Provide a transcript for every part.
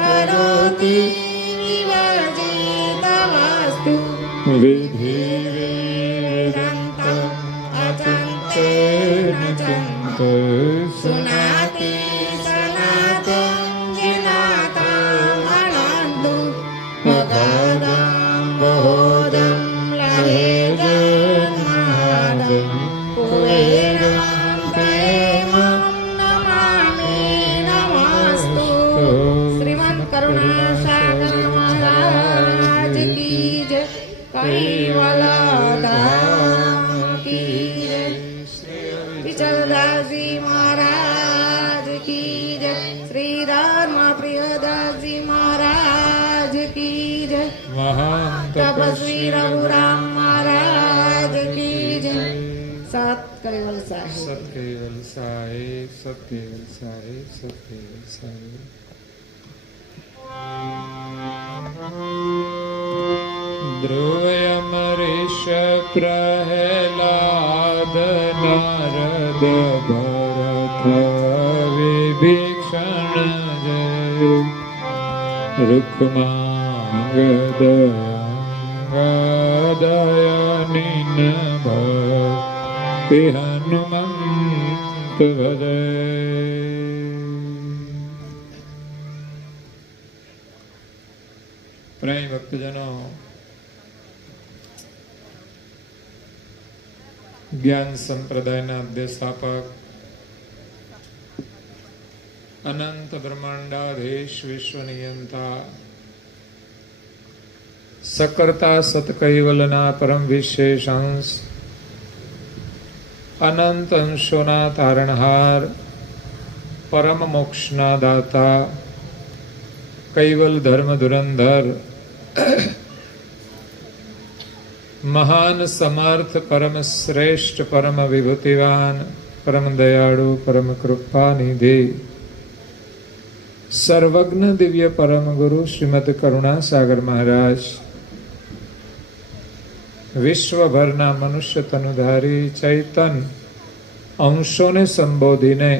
करोति विवर्जितमस्तु विधि वेदान्तम् अचञ्चन चिन्त सुनाति सनातं जिनातं अनन्तु मघोदं बहोदं लहेजन्महादं कुबेरं प्रेमं नमामि नमस्तु। श्रीमन् करुणासागर महाराज की जय। कैवलधाम की जय। विचलदासी महाराज की जय। श्री राम प्रियदास जी महाराज की जय। तपस्वी रघुराम महाराज की जय। सात केवल साहेब। सत्केवल साहेब, सत्केवल साहेब, सत्केवल साहेब। ध्रुवयमरीश प्रहलाद नारद भरत विभीषण जय। रुक्मांगदयाङ्गदयनिन भक्ति हनुमंत भजे। प्रेम भक्तजनों, જ્ઞાન સંપ્રદાયના અધ્યસ્થાપક અનંત બ્રહ્માંડાધીશ વિશ્વનિયંતા સકર્તા સતકૈવલના પરમ વિશેષાંશ અનંત અંશોના તારણહાર પરમ મોક્ષના દાતા કૈવલ ધર્મ ધુરંધર महान समर्थ परम श्रेष्ठ परम विभूतिवान परम दयाळु परम कृपा निधि सर्वज्ञ दिव्य परम गुरु श्रीमद करुणा सागर महाराज विश्वभરના મનુષ્ય તનુધારી ચૈતન અંશોને સંબોધીને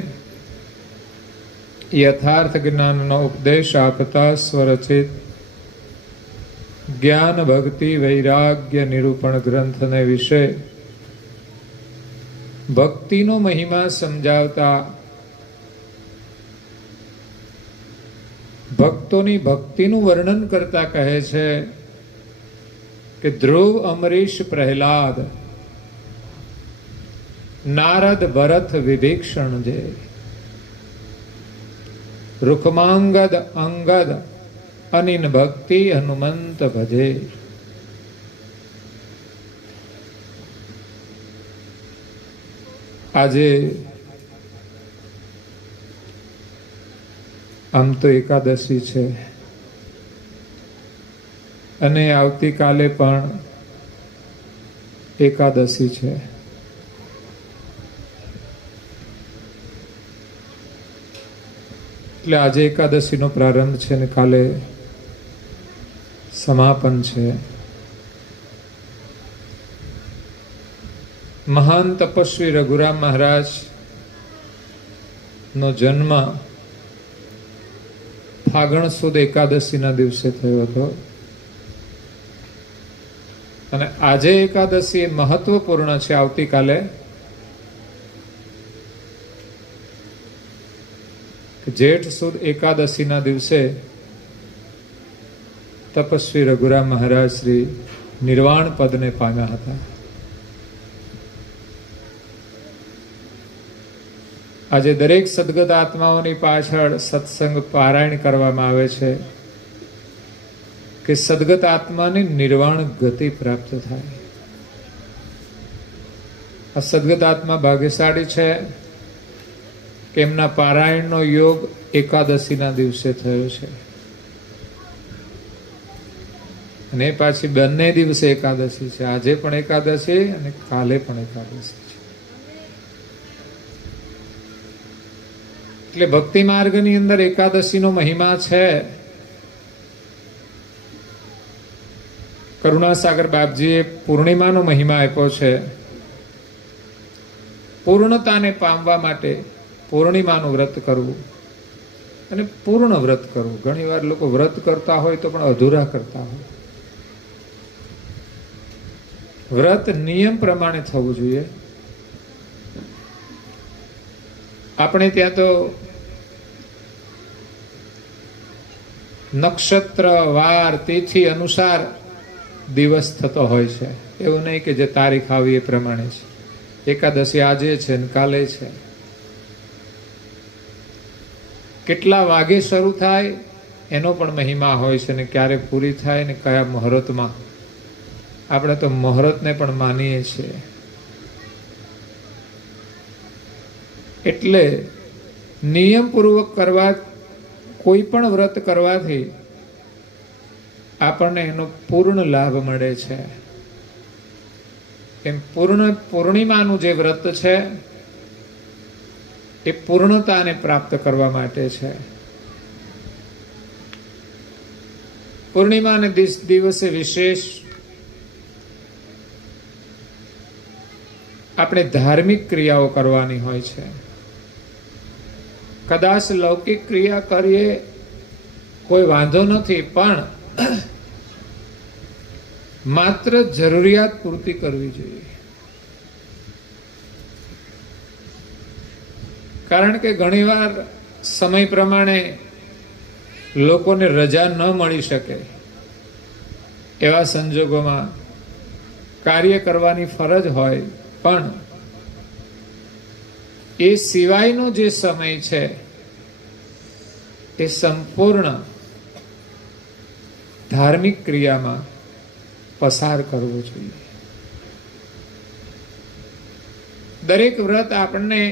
યથાર્થ જ્ઞાનનો ઉપદેશ આપતા સ્વરચિત જ્ઞાન ભક્તિ વૈરાગ્ય નિરૂપણ ગ્રંથને વિશે ભક્તિનો મહિમા સમજાવતા ભક્તોની ભક્તિનું વર્ણન કરતા કહે છે કે ધ્રુવ અમરીશ પ્રહલાદ નારદ ભરત વિભીષણ જે રૂકમાંગદ અંગદ અનિન ભક્તિ હનુમંત ભજે. આજે આમ તો એકાદશી છે અને આવતીકાલે પણ એકાદશી છે. એટલે આજે એકાદશીનો પ્રારંભ છે અને કાલે સમાપન છે. મહાન તપસ્વી રઘુરામ મહારાજ નો જન્મ ફાગણ સુદ એકાદશીના દિવસે થયો હતો અને આજે એકાદશી મહત્વપૂર્ણ છે. આવતીકાલે જેઠ સુદ એકાદશીના દિવસે તપસ્વી રઘુરામ મહારાજ શ્રી નિર્વાણ પદને પામ્યા હતા. આજે દરેક સદગત આત્માઓની પાછળ સત્સંગ પારાયણ કરવામાં આવે છે કે સદગત આત્માને નિર્વાણ ગતિ પ્રાપ્ત થાય. આ સદગત આત્મા ભાગ્યશાળી છે કે એમના પારાયણનો યોગ એકાદશીના દિવસે થયો છે અને પાછી બંને દિવસે એકાદશી છે. આજે પણ એકાદશી અને કાલે પણ એકાદશી છે. એટલે ભક્તિ માર્ગની અંદર એકાદશીનો મહિમા છે. કરુણાસાગર બાપજીએ પૂર્ણિમાનો મહિમા આપ્યો છે. પૂર્ણતાને પામવા માટે પૂર્ણિમાનું વ્રત કરવું અને પૂર્ણ વ્રત કરવું. ઘણીવાર લોકો વ્રત કરતા હોય તો પણ અધૂરા કરતા હોય. વ્રત નિયમ પ્રમાણે થવું જોઈએ. આપણે ત્યાં તો નક્ષત્ર વાર તિથિ અનુસાર દિવસ થતો હોય છે. એવું નહીં કે જે તારીખ આવી એ પ્રમાણે છે. એકાદશી આજે છે ને કાલે છે. કેટલા વાગે શરૂ થાય એનો પણ મહિમા હોય છે ને ક્યારે પૂરી થાય ને કયા મુહૂર્તમાં. આપણે તો મુહૂર્તને પણ માનીએ છીએ. એટલે નિયમપૂર્વક કરવા, કોઈ પણ વ્રત કરવાથી આપણને એનો પૂર્ણ લાભ મળે છે. એમ પૂર્ણિમાનું જે વ્રત છે એ પૂર્ણતાને પ્રાપ્ત કરવા માટે છે. પૂર્ણિમાને દિવસે વિશેષ આપણે ધાર્મિક ક્રિયાઓ કરવાની હોય છે. કદાચ લૌકિક ક્રિયા કરીએ કોઈ વાંધો નથી, પણ માત્ર જરૂરિયાત પૂરતી કરવી જોઈએ. કારણ કે ઘણીવાર સમય પ્રમાણે લોકોને રજા ન મળી શકે. એવા સંજોગોમાં કાર્ય કરવાની ફરજ હોય, પણ એ સિવાયનો જે સમય છે એ સંપૂર્ણ ધાર્મિક ક્રિયામાં પસાર કરવો જોઈએ. દરેક વ્રત આપણને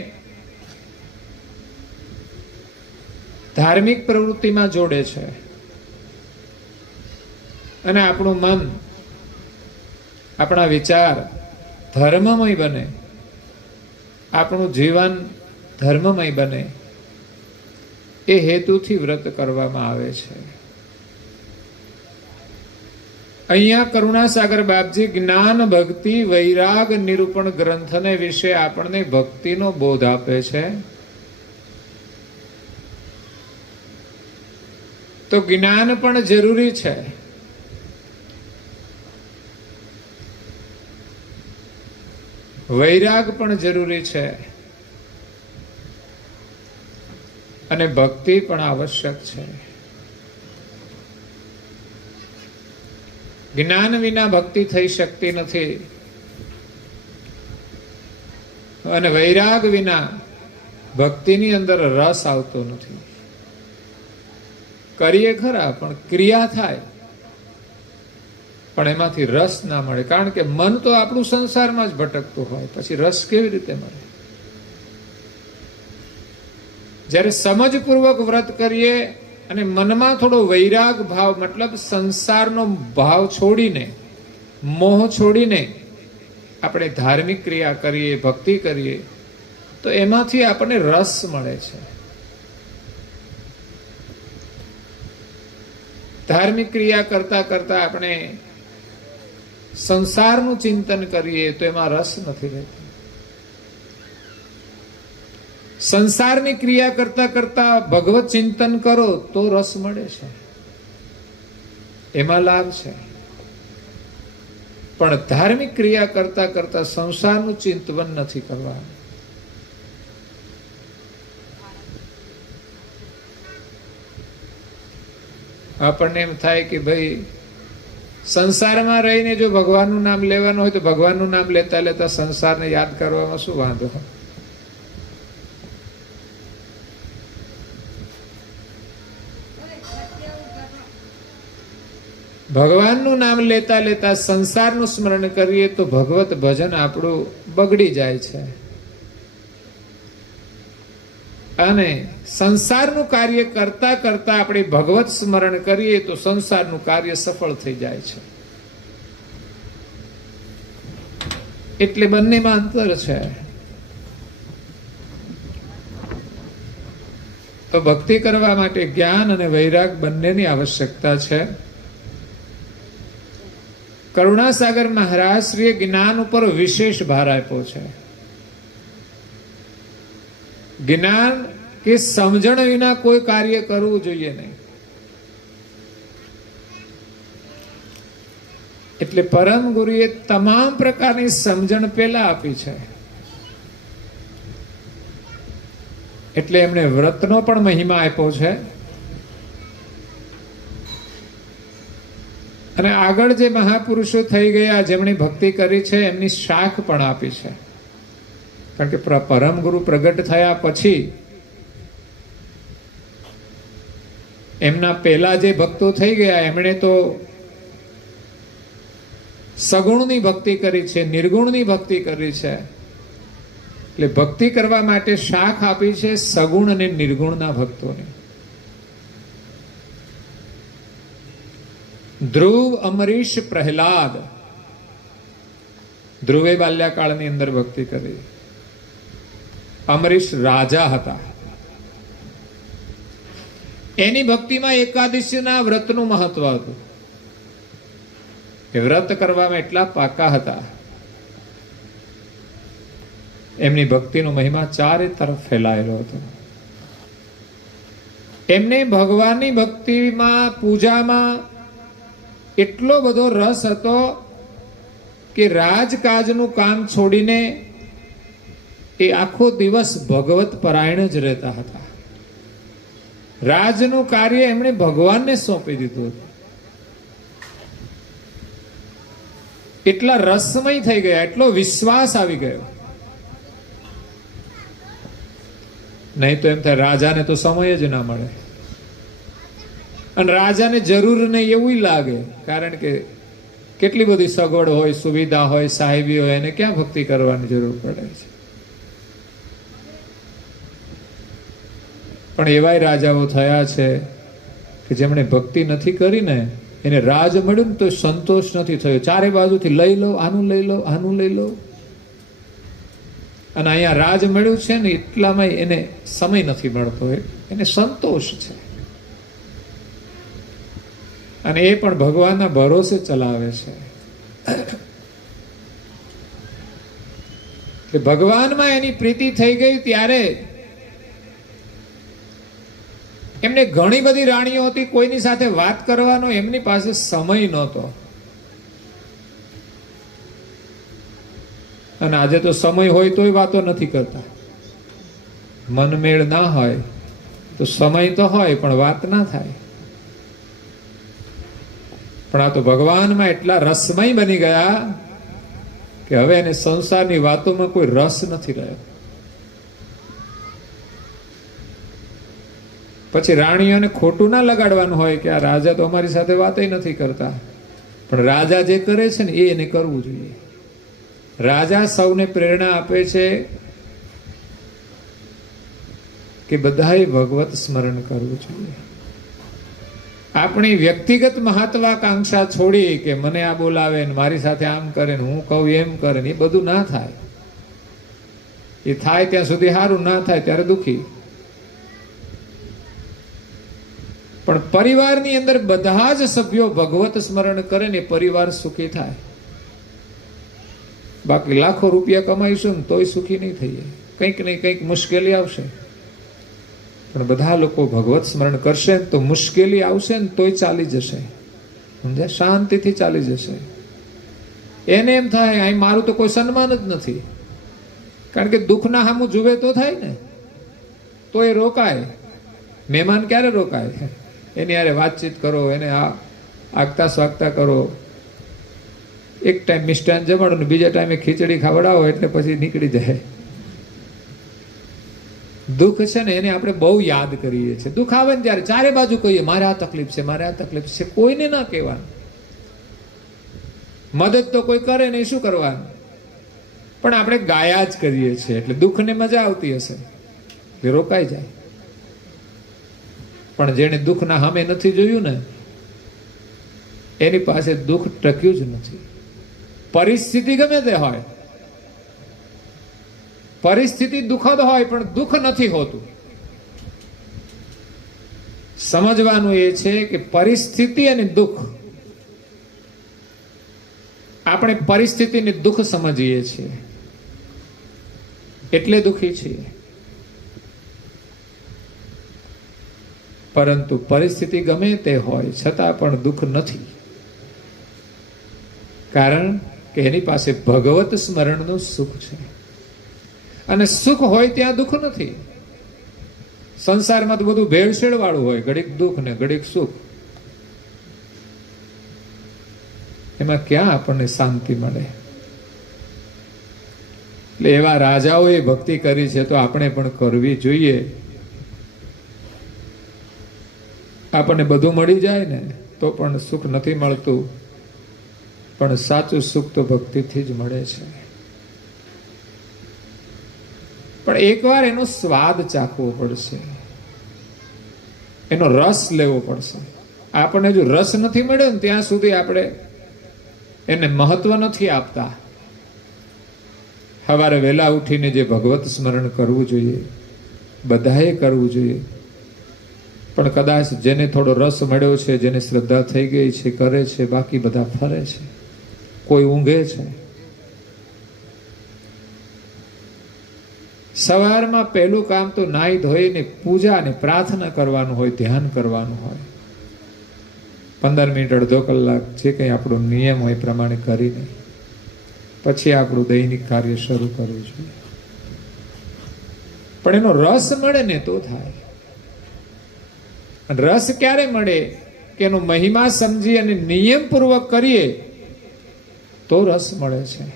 ધાર્મિક પ્રવૃત્તિમાં જોડે છે અને આપણું મન, આપણા વિચાર ધર્મમય બને, આપણું જીવન ધર્મમય બને, એ હેતુથી વ્રત કરવામાં આવે છે. અહીંયા કરુણાસાગર બાપજી જ્ઞાન ભક્તિ વૈરાગ નિરૂપણ ગ્રંથને વિશે આપણને ભક્તિનો બોધ આપે છે. તો જ્ઞાન પણ જરૂરી છે. વૈરાગ પણ જરૂરી છે અને ભક્તિ પણ આવશ્યક છે. જ્ઞાન વિના ભક્તિ થઈ શકતી નથી અને વૈરાગ વિના ભક્તિની અંદર રસ આવતો નથી. કરીએ ખરા, પણ ક્રિયા થાય પણ એમાંથી રસ ના મળે. કારણ કે મન તો આપણું સંસારમાં જ ભટકતું હોય, પછી રસ કેવી રીતે મળે? જ્યારે સમજપૂર્વક વ્રત કરીએ અને મનમાં થોડો વૈરાગ ભાવ, મતલબ સંસારનો ભાવ છોડીને, મોહ છોડીને આપણે ધાર્મિક ક્રિયા કરીએ, ભક્તિ કરીએ, તો એમાંથી આપણને રસ મળે છે. ધાર્મિક ક્રિયા કરતા કરતા આપણે સંસારનું ચિંતન કરીએ તો એમાં રસ નથી રહેતો. સંસારની ક્રિયા કરતા કરતા ભગવત ચિંતન કરો તો રસ મળે છે, એમાં લાભ છે. પણ ધાર્મિક ક્રિયા કરતા કરતા સંસારનું ચિંતન નથી કરવાનું. આપણને એમ થાય કે ભાઈ સંસારમાં રહીને જો ભગવાનનું નામ લેવાનું હોય તો ભગવાનનું નામ લેતા લેતા સંસારને યાદ કરવામાં શું વાંધો? ભગવાનનું નામ લેતા લેતા સંસારનું સ્મરણ કરીએ તો ભગવત ભજન આપણું બગડી જાય છે અને સંસારનું કાર્ય કરતા કરતા આપણે ભગવત સ્મરણ કરીએ તો સંસારનું કાર્ય સફળ થઈ જાય છે. એટલે બંનેમાં અંતર છે. તો ભક્તિ કરવા માટે જ્ઞાન અને વૈરાગ બંનેની આવશ્યકતા છે. કરુણાસાગર મહારાજ શ્રીએ જ્ઞાન ઉપર વિશેષ ભાર આપ્યો છે. જ્ઞાન કે સમજણ વિના કોઈ કાર્ય કરવું જોઈએ નહીં. એટલે પરમ ગુરુએ તમામ પ્રકારની સમજણ પહેલા આપી છે. એટલે એમણે વ્રતનો પણ મહિમા આપ્યો છે. અને આગળ જે મહાપુરુષો થઈ ગયા, જેમની ભક્તિ કરી છે, એમની શાખ પણ આપી છે. કારણ કે પરમ ગુરુ પ્રગટ થયા પછી એમના પહેલા જે ભક્તો થઈ ગયા, એમણે તો સગુણની ભક્તિ કરી છે, નિર્ગુણની ભક્તિ કરી છે. એટલે ભક્તિ કરવા માટે શાખ આપી છે સગુણ અને નિર્ગુણના ભક્તોને. ધ્રુવ, અમરીશ, પ્રહલાદ. ધ્રુવે બાલ્યકાળની અંદર ભક્તિ કરી. અમરીશ રાજા હતા. એની ભક્તિમાં એકાદશીના વ્રતનું મહત્વ હતું. એ વ્રત કરવામાં એટલા પાકા હતા. એમની ભક્તિનો મહિમા ચારે તરફ ફેલાયેલો હતો. એમને ભગવાનની ભક્તિમાં, પૂજામાં એટલો બધો રસ હતો કે રાજકાજનું કામ છોડીને એ આખો દિવસ ભગવત પરાયણ જ રહેતા હતા. રાજનું કાર્ય એમણે ભગવાનને સોંપી દીધું હતું. એટલા રસમય થઈ ગયા, એટલો વિશ્વાસ આવી ગયો. નહીં તો એમ થાય રાજાને તો સમય જ ના મળે, અને રાજાને જરૂર નહીં એવું લાગે. કારણ કે કેટલી બધી સગવડ હોય, સુવિધા હોય, સાહેબી હોય, એને ક્યાં ભક્તિ કરવાની જરૂર પડે છે. પણ એવાય રાજાઓ થયા છે કે જેમણે ભક્તિ નથી કરી ને, એને રાજ મળ્યું ને તો સંતોષ નથી થયો. ચારે બાજુથી લઈ લો, આનું લઈ લો, આનું લઈ લો. અને અહીંયા રાજ મળ્યું છે ને એટલામાં એને સમય નથી મળતો, એને સંતોષ છે. અને એ પણ ભગવાનના ભરોસે ચલાવે છે. ભગવાનમાં એની પ્રીતિ થઈ ગઈ ત્યારે એમને ઘણી બધી રાણીઓ હતી, કોઈની સાથે વાત કરવાનો એમની પાસે સમય નહોતો. અને આજે તો સમય હોય તોય વાતો નથી કરતા. મનમેળ ના હોય તો સમય તો હોય પણ વાત ના થાય. પણ આ તો ભગવાનમાં એટલા રસમય બની ગયા કે હવે એને સંસારની વાતોમાં કોઈ રસ નથી રહ્યો. પછી રાણીઓને ખોટું ના લગાડવાનું હોય કે આ રાજા તો અમારી સાથે વાતય નથી કરતા, પણ રાજા જે કરે છે ને એને કરવું જોઈએ. રાજા સૌને પ્રેરણા આપે છે કે બધાએ ભગવત સ્મરણ કરવું જોઈએ. આપણી વ્યક્તિગત મહત્વાકાંક્ષા છોડી કે મને આ બોલાવે ને મારી સાથે આમ કરે ને હું કહું એમ કરે ને, એ બધું ના થાય. એ થાય ત્યાં સુધી સારું, ના થાય ત્યારે દુખી. પણ પરિવારની અંદર બધા જ સભ્યો ભગવત સ્મરણ કરે ને પરિવાર સુખી થાય. બાકી લાખો રૂપિયા કમાઈશું ને તોય સુખી નહીં થઈએ. કંઈક ને કંઈક મુશ્કેલી આવશે. પણ બધા લોકો ભગવત સ્મરણ કરશે તો મુશ્કેલી આવશે ને તોય ચાલી જશે. સમજ્યા? શાંતિથી ચાલી જશે. એને એમ થાય અહીં મારું તો કોઈ સન્માન જ નથી. કારણ કે દુઃખના સામું જુએ તો થાય ને, તો એ રોકાય. મહેમાન ક્યારે રોકાય? એની હારે વાતચીત કરો, એને આગતા સ્વાગતા કરો. એક ટાઈમ મિષ્ટાન જમાડો ને બીજા ટાઈમે ખીચડી ખાવડાવો એટલે પછી નીકળી જાય. દુઃખ છે ને એને આપણે બહુ યાદ કરીએ છીએ. દુઃખ આવે ને ત્યારે ચારે બાજુ કહીએ મારે આ તકલીફ છે, મારે આ તકલીફ છે. કોઈને ના કહેવાનું. મદદ તો કોઈ કરે નહીં, શું કરવાનું? પણ આપણે ગાયા જ કરીએ છીએ એટલે દુઃખને મજા આવતી હશે, રોકાઈ જાય. પણ જેને દુઃખના સામે નથી જોયું ને એની પાસે દુઃખ ટક્યું જ નથી. પરિસ્થિતિ ગમે તે હોય, પરિસ્થિતિ દુઃખદ હોય પણ દુઃખ નથી હોતું. સમજવાનું એ છે કે પરિસ્થિતિ અને દુઃખ, આપણે પરિસ્થિતિને દુઃખ સમજીએ છીએ એટલે દુઃખી છીએ. પરંતુ પરિસ્થિતિ ગમે તે હોય છતાં પણ દુઃખ નથી, કારણ કે એની પાસે ભગવત સ્મરણનું સુખ છે. અને સુખ હોય ત્યાં દુઃખ નથી. સંસારમાં તો બધું ભેળસેળ વાળું હોય, ઘડીક દુઃખ ને ઘડીક સુખ. એમાં ક્યાં આપણને શાંતિ મળે? એટલે એવા રાજાઓએ ભક્તિ કરી છે તો આપણે પણ કરવી જોઈએ. આપણને બધું મળી જાય ને તો પણ સુખ નથી મળતું, પણ સાચું સુખ તો ભક્તિથી જ મળે છે. પણ એકવાર એનો સ્વાદ ચાખવો પડશે, એનો રસ લેવો પડશે. આપણને જો રસ નથી મળ્યો ને ત્યાં સુધી આપણે એને મહત્વ નથી આપતા. સવારે વહેલા ઉઠીને જે ભગવત સ્મરણ કરવું જોઈએ, બધાએ કરવું જોઈએ. પણ કદાચ જેને થોડો રસ મળ્યો છે, જેને શ્રદ્ધા થઈ ગઈ છે, કરે છે, બાકી બધા ફરે છે, કોઈ ઊંઘે છે. સવારમાં પહેલું કામ તો નાહી ધોઈને પૂજા અને પ્રાર્થના કરવાનું હોય, ધ્યાન કરવાનું હોય. 15 મિનિટ અડધો કલાક જે કંઈ આપણો નિયમ હોય પ્રમાણે કરીને પછી આપણું દૈનિક કાર્ય શરૂ કરવું જોઈએ. પણ એનો રસ મળે ને તો થાય. રસ ક્યારે મળે? કે એનો મહિમા સમજી અને નિયમપૂર્વક કરીએ તો રસ મળે છે.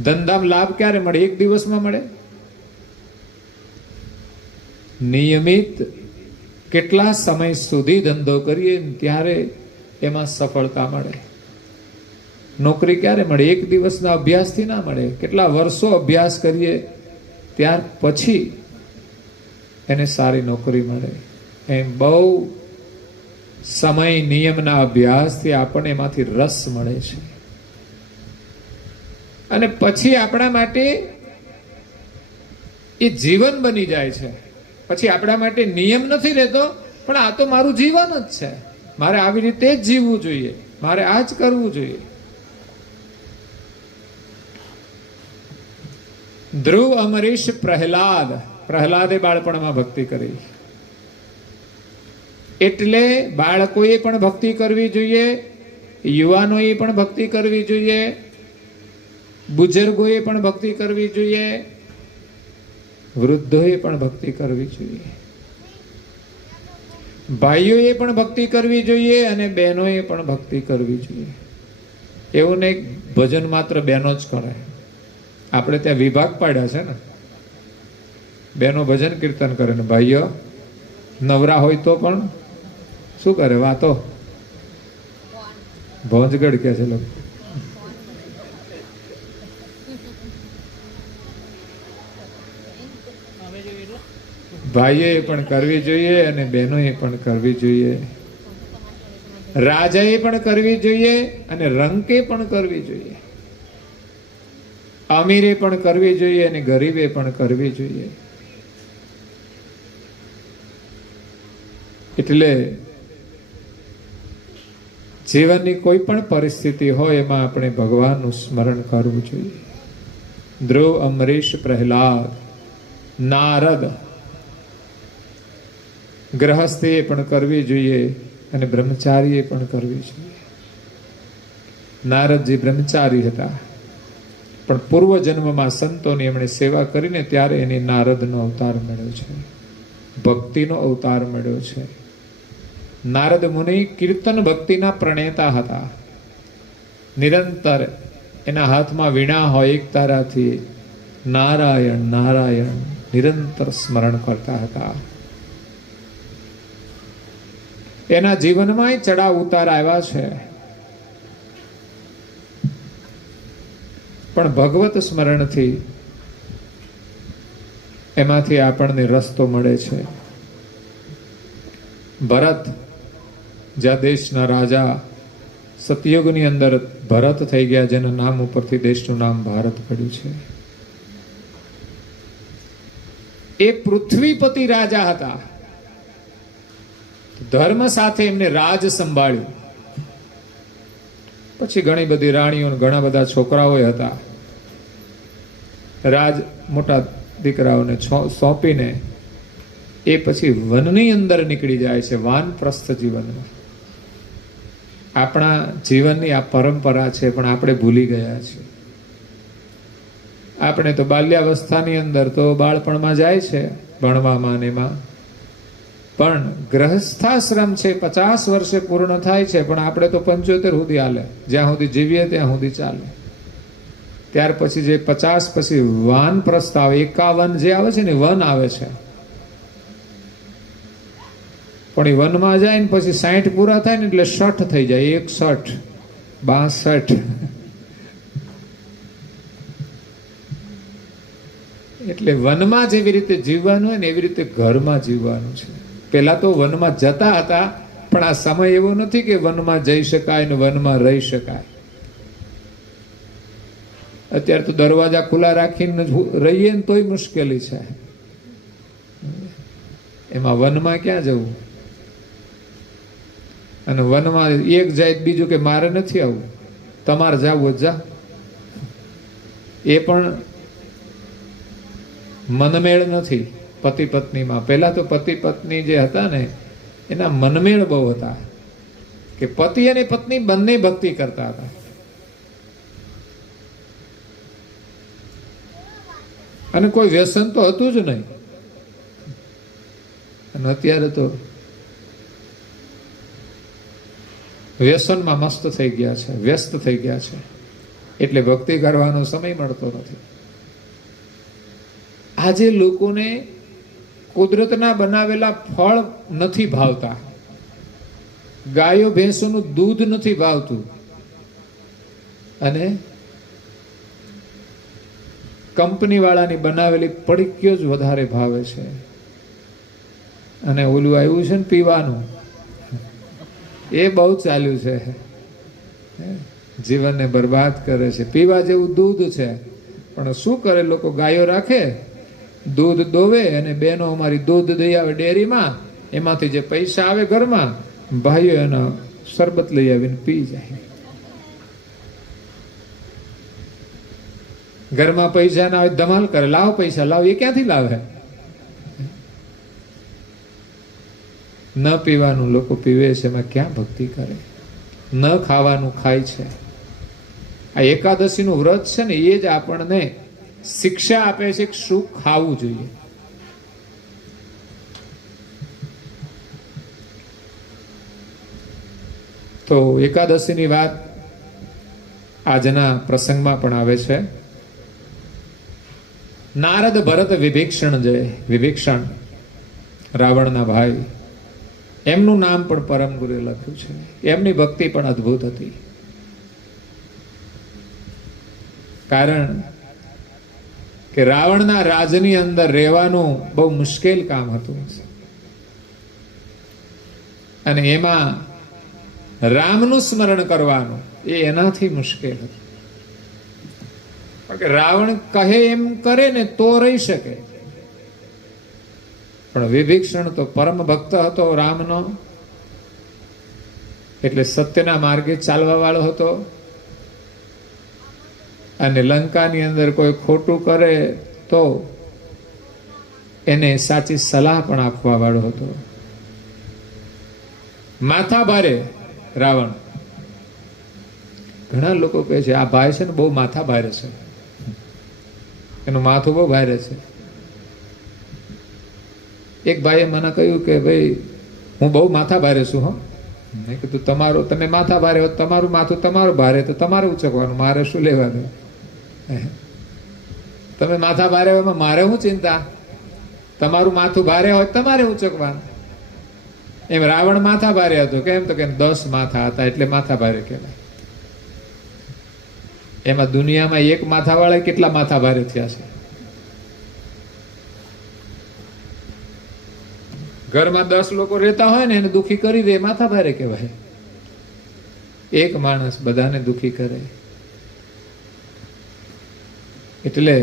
ધંધામાં લાભ ક્યારે મળે? એક દિવસમાં મળે? નિયમિત કેટલા સમય સુધી ધંધો કરીએ ત્યારે એમાં સફળતા મળે. નોકરી ક્યારે મળે? એક દિવસના અભ્યાસથી ના મળે. કેટલા વર્ષો અભ્યાસ કરીએ ત્યાર પછી એને સારી નોકરી મળે. એમ બહુ સમય નિયમના અભ્યાસથી આપણને એમાંથી રસ મળે છે. અને પછી આપણા માટે એ જીવન બની જાય છે. પછી આપણા માટે નિયમ નથી રહેતો, પણ આ તો મારું જીવન જ છે, મારે આવી રીતે જ જીવવું જોઈએ, મારે આ જ કરવું જોઈએ. ધ્રુવ, અમરીશ, પ્રહલાદે બાળપણમાં ભક્તિ કરી. એટલે બાળકોએ પણ ભક્તિ કરવી જોઈએ, યુવાનોએ પણ ભક્તિ કરવી જોઈએ, બુઝુર્ગોએ પણ ભક્તિ કરવી જોઈએ, વૃદ્ધોએ પણ ભક્તિ કરવી જોઈએ, ભાઈઓએ પણ ભક્તિ કરવી જોઈએ અને બહેનોએ પણ ભક્તિ કરવી જોઈએ. એવું નહીં ભજન માત્ર બહેનો જ કરે. આપણે ત્યાં વિભાગ પાડ્યા છે ને, બહેનો ભજન કીર્તન કરે ને ભાઈઓ નવરા હોય તો પણ શું કરે? વાતો, ભોંજગઢ કે છે લોકો. ભાઈઓએ પણ કરવી જોઈએ અને બહેનોએ પણ કરવી જોઈએ, રાજાએ પણ કરવી જોઈએ અને રંકે પણ કરવી જોઈએ, અમીરે પણ કરવી જોઈએ અને ગરીબે પણ કરવી જોઈએ. એટલે જીવનની કોઈ પણ પરિસ્થિતિ હોય એમાં આપણે ભગવાનનું સ્મરણ કરવું જોઈએ. ધ્રુવ, અમરીશ, પ્રહલાદ, નારદ, ગ્રહસ્થીએ પણ કરવી જોઈએ અને બ્રહ્મચારીએ પણ કરવી જોઈએ. નારદજી બ્રહ્મચારી હતા, પણ પૂર્વ જન્મમાં સંતોની એમણે સેવા કરીને ત્યારે એને નારદનો અવતાર મળ્યો છે, ભક્તિનો અવતાર મળ્યો છે. નારદ મુનિ કીર્તન ભક્તિના પ્રણેતા હતા. નિરંતર એના હાથમાં વીણા હોય, એક તારાથી નારાયણ નારાયણ નિરંતર સ્મરણ કરતા હતા. એના જીવનમાં ચડાવ ઉતાર આવ્યા છે, પણ ભગવત સ્મરણથી એમાંથી આપણને રસ્તો મળે છે. ભરત, જ્યાં દેશના રાજા સતયુગની અંદર ભરત થઈ ગયા, જેના નામ ઉપરથી દેશનું નામ ભારત પડ્યું છે. એ પૃથ્વીપતિ રાજા હતા. ધર્મ સાથે એમને રાજ સંભાળ્યું. પછી ઘણી બધી રાણીઓ, ઘણા બધા છોકરાઓ હતા. રાજ મોટા દીકરાઓને સોંપીને એ પછી વનની અંદર નીકળી જાય છે, વાનપ્રસ્થ જીવનમાં. આપણા જીવનની આ પરંપરા છે, પણ આપણે ભૂલી ગયા છીએ. આપણે તો બાલ્યાવસ્થાની અંદર તો બાળપણમાં જાય છે ભણવામાં ને એમાં, પણ ગ્રહસ્થાશ્રમ છે 50 વર્ષે પૂર્ણ થાય છે, પણ આપણે તો 75 સુધી હાલે, જ્યાં સુધી જીવીએ ત્યાં સુધી ચાલે. ત્યાર પછી જે 50 પછી વાનપ્રસ્થ આવે, 51 જે આવે છે ને વન આવે છે, પણ એ વનમાં જાય ને પછી 60 પૂરા થાય ને એટલે 60 થઈ જાય, 61, 62. એટલે વનમાં જેવી રીતે જીવવાનું હોય ને એવી રીતે ઘરમાં જીવવાનું છે. પેલા તો વનમાં જતા હતા, પણ આ સમય એવો નથી કે વનમાં જઈ શકાય ને વનમાં રહી શકાય. અત્યારે તો દરવાજા ખુલ્લા રાખીને રહીએ ને તોય મુશ્કેલી છે. એમાં વનમાં ક્યાં જવું? અને વનમાં એક જાય બીજું કે મારે નથી આવવું, તમારે જવું જા. એ પણ મનમેળ નથી પતિ પત્નીમાં. પહેલા તો પતિ પત્ની જે હતા ને એના મનમેળ બહુ હતા, કે પતિ અને પત્ની બંને ભક્તિ કરતા હતા. અને કોઈ વ્યસન તો હતું જ નહીં. અને અત્યારે તો વ્યસનમાં મસ્ત થઈ ગયા છે, વ્યસ્ત થઈ ગયા છે, એટલે ભક્તિ કરવાનો સમય મળતો નથી. આજે લોકોને કુદરતના બનાવેલા ફળ નથી ભાવતા, ગાયો ભેંસોનું દૂધ નથી ભાવતું, અને કંપની વાળાની બનાવેલી પડીકીઓ જ વધારે ભાવે છે. અને ઓલું આવ્યું છે ને પીવાનું, એ બહુ ચાલ્યું છે, જીવનને બરબાદ કરે છે. પીવા જેવું દૂધ છે, પણ શું કરે લોકો? ગાયો રાખે, દૂધ દોવે, અને બહેનો અમારી દૂધ દઈ આવે ડેરીમાં, એમાંથી જે પૈસા આવે ઘરમાં, ભાઈઓ એના શરબત લઈ આવીને પી જાય. ઘરમાં પૈસા ના આવે ધમાલ કરે, લાવ પૈસા લાવ. એ ક્યાંથી લાવે? ન પીવાનું લોકો પીવે છે, એમાં ક્યાં ભક્તિ કરે? ન ખાવાનું ખાય છે. આ એકાદશીનું વ્રત છે ને એ જ આપણને શિક્ષા આપે છે કે શું ખાવું જોઈએ. તો એકાદશીની વાત આજના પ્રસંગમાં પણ આવે છે. નારદ ભરત વિભીષણ રાવણના ભાઈ, એમનું નામ પણ પરમ ગુરુએ લખ્યું છે. એમની ભક્તિ પણ અદ્ભુત હતી. કારણ કે રાવણના રાજની અંદર રહેવાનું બહુ મુશ્કેલ કામ હતું, અને એમાં રામનું સ્મરણ કરવાનું એ એનાથી મુશ્કેલ હતું. કે રાવણ કહે એમ કરે ને તો રહી શકે, પણ વિભીષણ તો પરમ ભક્ત હતો રામનો, એટલે સત્યના માર્ગે ચાલવા વાળો હતો. અને લંકાની અંદર કોઈ ખોટું કરે તો એને સાચી સલાહ પણ આપવા વાળો હતો. માથા ભારે રાવણ. ઘણા લોકો કહે છે આ ભાઈ છે ને બહુ માથા ભારે છે, એનું માથું બહુ ભારે છે. એક ભાઈએ મને કહ્યું કે ભાઈ હું બહુ માથા ભારે છું. હો, મેં કીધું તમે માથા ભારે હોત, તમારું માથું તમારું ભારે તો તમારે ઉચકવાનું, મારે શું લેવાનું? તમે માથા ભારે હોય મારે શું ચિંતા? તમારું માથું ભારે હોય તમારે ઉચકવાનું. એમ રાવણ માથા ભારે હતો. કેમ? તો કે 10 માથા હતા એટલે માથા ભારે કહેવાય. એમાં દુનિયામાં એક માથા વાળા કેટલા માથા ભારે થયા છે? ઘરમાં 10 લોકો રહેતા હોય ને એને દુખી કરી દે, માથા ભારે કહેવાય. એક માણસ બધાને દુખી કરે. એટલે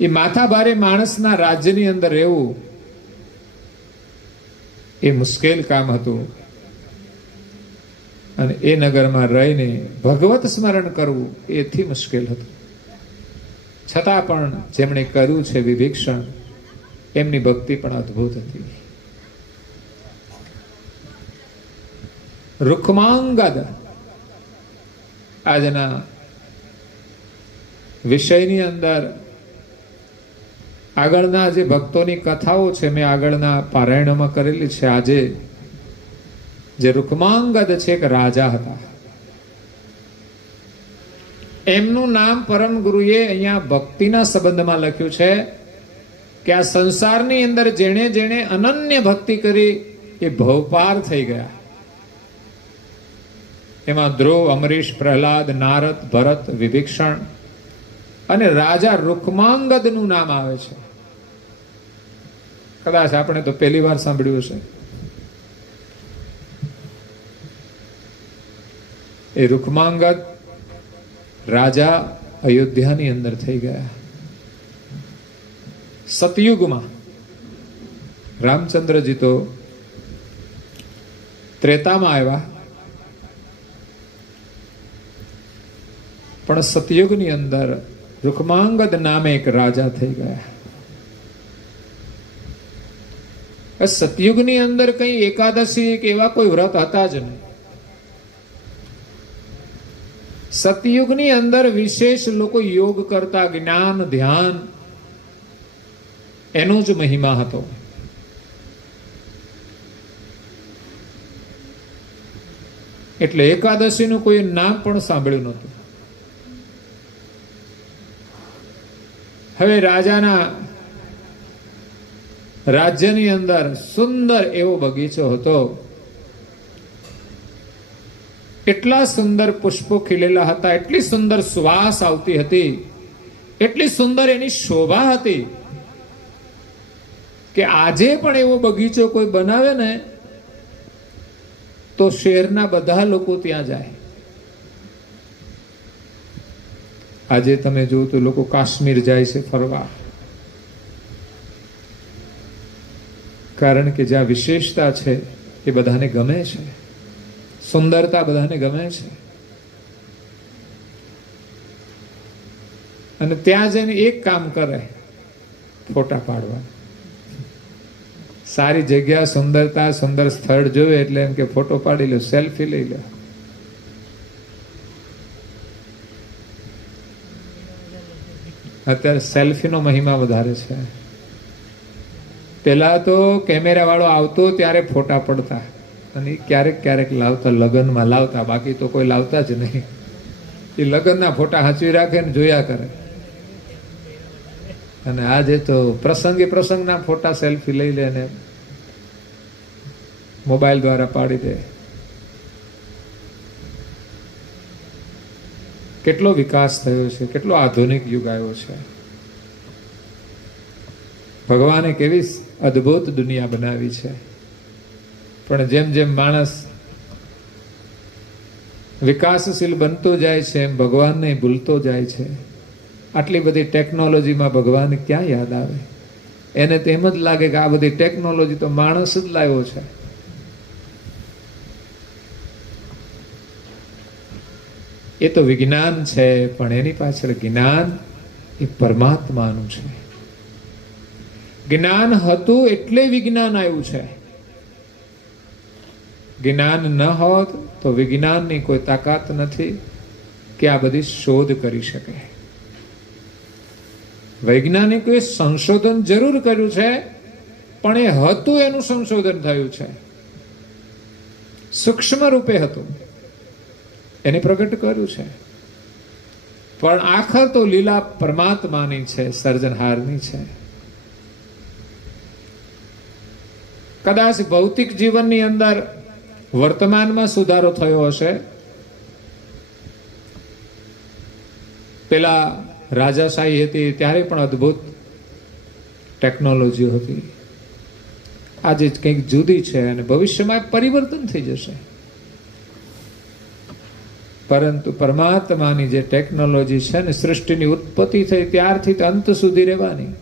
એ માથા ભારે માણસના રાજ્યની અંદર રહેવું એ મુશ્કેલ કામ હતું. અને એ નગરમાં રહીને ભગવત સ્મરણ કરવું એથી મુશ્કેલ હતું. છતાં પણ જેમણે કર્યું છે વિભીષણ, એમની ભક્તિ પણ અદ્ભુત હતી. રૂકમાંગદ આજના વિષયની અંદર આગળના જે ભક્તોની કથાઓ છે મેં આગળના પારાયણમાં કરેલી છે. આજે જે રૂકમાંગદ છે એક રાજા હતા. એમનું નામ પરમ ગુરુએ અહીંયા ભક્તિના સંબંધમાં લખ્યું છે કે આ સંસારની અંદર જેણે જેણે અનન્ય ભક્તિ કરી એ ભવપાર થઈ ગયા. એમાં ધ્રુવ, અમરીશ, પ્રહલાદ, નારદ, ભરત, વિભીષણ અને રાજા રૂકમાંગદનું નામ આવે છે. કદાચ આપણે તો પહેલી વાર સાંભળ્યું છે. એ રૂકમાંગદ રાજા અયોધ્યાની અંદર થઈ ગયા. સતયુગમાં રામચંદ્રજી તો ત્રેતામાં આવ્યા, પણ સતયુગની અંદર રૂકમાંગદ નામે એક રાજા થઈ ગયા. સતયુગની અંદર કઈ એકાદશી કે એવા કોઈ વ્રત હતા જ નહીં. સતયુગની અંદર વિશેષ લોકો યોગ કરતા, જ્ઞાન, ધ્યાન, એનો જ મહિમા હતો. એટલે એકાદશીનું કોઈ નામ પણ સાંભળ્યું નહોતું. હવે રાજાના રાજ્યની અંદર સુંદર એવો બગીચો હતો. એટલા સુંદર પુષ્પો ખીલેલા હતા, એટલી સુંદર સુવાસ આવતી હતી, એટલી સુંદર એની શોભા હતી કે આજે પણ એવો બગીચો કોઈ બનાવે ને તો શહેરના બધા લોકો ત્યાં જાય. આજે તમે જો તો લોકો કાશ્મીર જાય છે ફરવા, કારણ કે જ્યાં વિશેષતા છે એ બધાને ગમે છે, સુંદરતા બધાને ગમે છે. અને ત્યાં જઈને એક કામ કરે, ફોટા પાડવા. સારી જગ્યા, સુંદરતા, સુંદર સ્થળ જોવે એટલે એમ કે ફોટો પાડી લો, સેલ્ફી લઈ લો. અત્યારે સેલ્ફીનો મહિમા વધારે છે. પેલા તો કેમેરા વાળો આવતો ત્યારે ફોટા પડતા, અને ક્યારેક ક્યારેક લાવતા, લગ્નમાં લાવતા, બાકી તો કોઈ લાવતા જ નહીં. એ લગ્નના ફોટા હાંચવી રાખે ને જોયા કરે. અને આજે તો પ્રસંગે પ્રસંગના ફોટા સેલ્ફી લઈ લે ને મોબાઈલ દ્વારા પાડી દે. કેટલો વિકાસ થયો છે, કેટલો આધુનિક યુગ આવ્યો છે. ભગવાને કેવી અદ્ભુત દુનિયા બનાવી છે. પણ જેમ જેમ માણસ વિકાસશીલ બનતો જાય છે એમ ભગવાનને ભૂલતો જાય છે. આટલી બધી ટેકનોલોજીમાં ભગવાન ક્યાં યાદ આવે? એને તો એમ જ લાગે કે આ બધી ટેકનોલોજી તો માણસ જ લાવ્યો છે. એ તો વિજ્ઞાન છે, પણ એની પાછળ જ્ઞાન એ પરમાત્માનું છે. જ્ઞાન હતું એટલે વિજ્ઞાન આવ્યું છે. જ્ઞાન ન હોત તો વિજ્ઞાનની કોઈ તાકાત નથી કે આ બધી શોધ કરી શકે. વૈજ્ઞાનિકોએ સંશોધન જરૂર કર્યું છે, પણ એ હતું એનું સંશોધન થયું છે. સૂક્ષ્મ રૂપે હતું, એને પ્રગટ કર્યું છે. પણ આખર તો લીલા પરમાત્માની છે, સર્જનહારની છે. કદાચ ભૌતિક જીવનની અંદર વર્તમાનમાં સુધારો થયો હશે. પેલા રાજાશાહી હતી ત્યારે પણ અદ્ભુત ટેકનોલોજી હતી. આજે કંઈક જુદી છે અને ભવિષ્યમાં પરિવર્તન થઈ જશે. પરંતુ પરમાત્માની જે ટેકનોલોજી છે ને, સૃષ્ટિની ઉત્પત્તિ થઈ ત્યારથી અંત સુધી રહેવાની.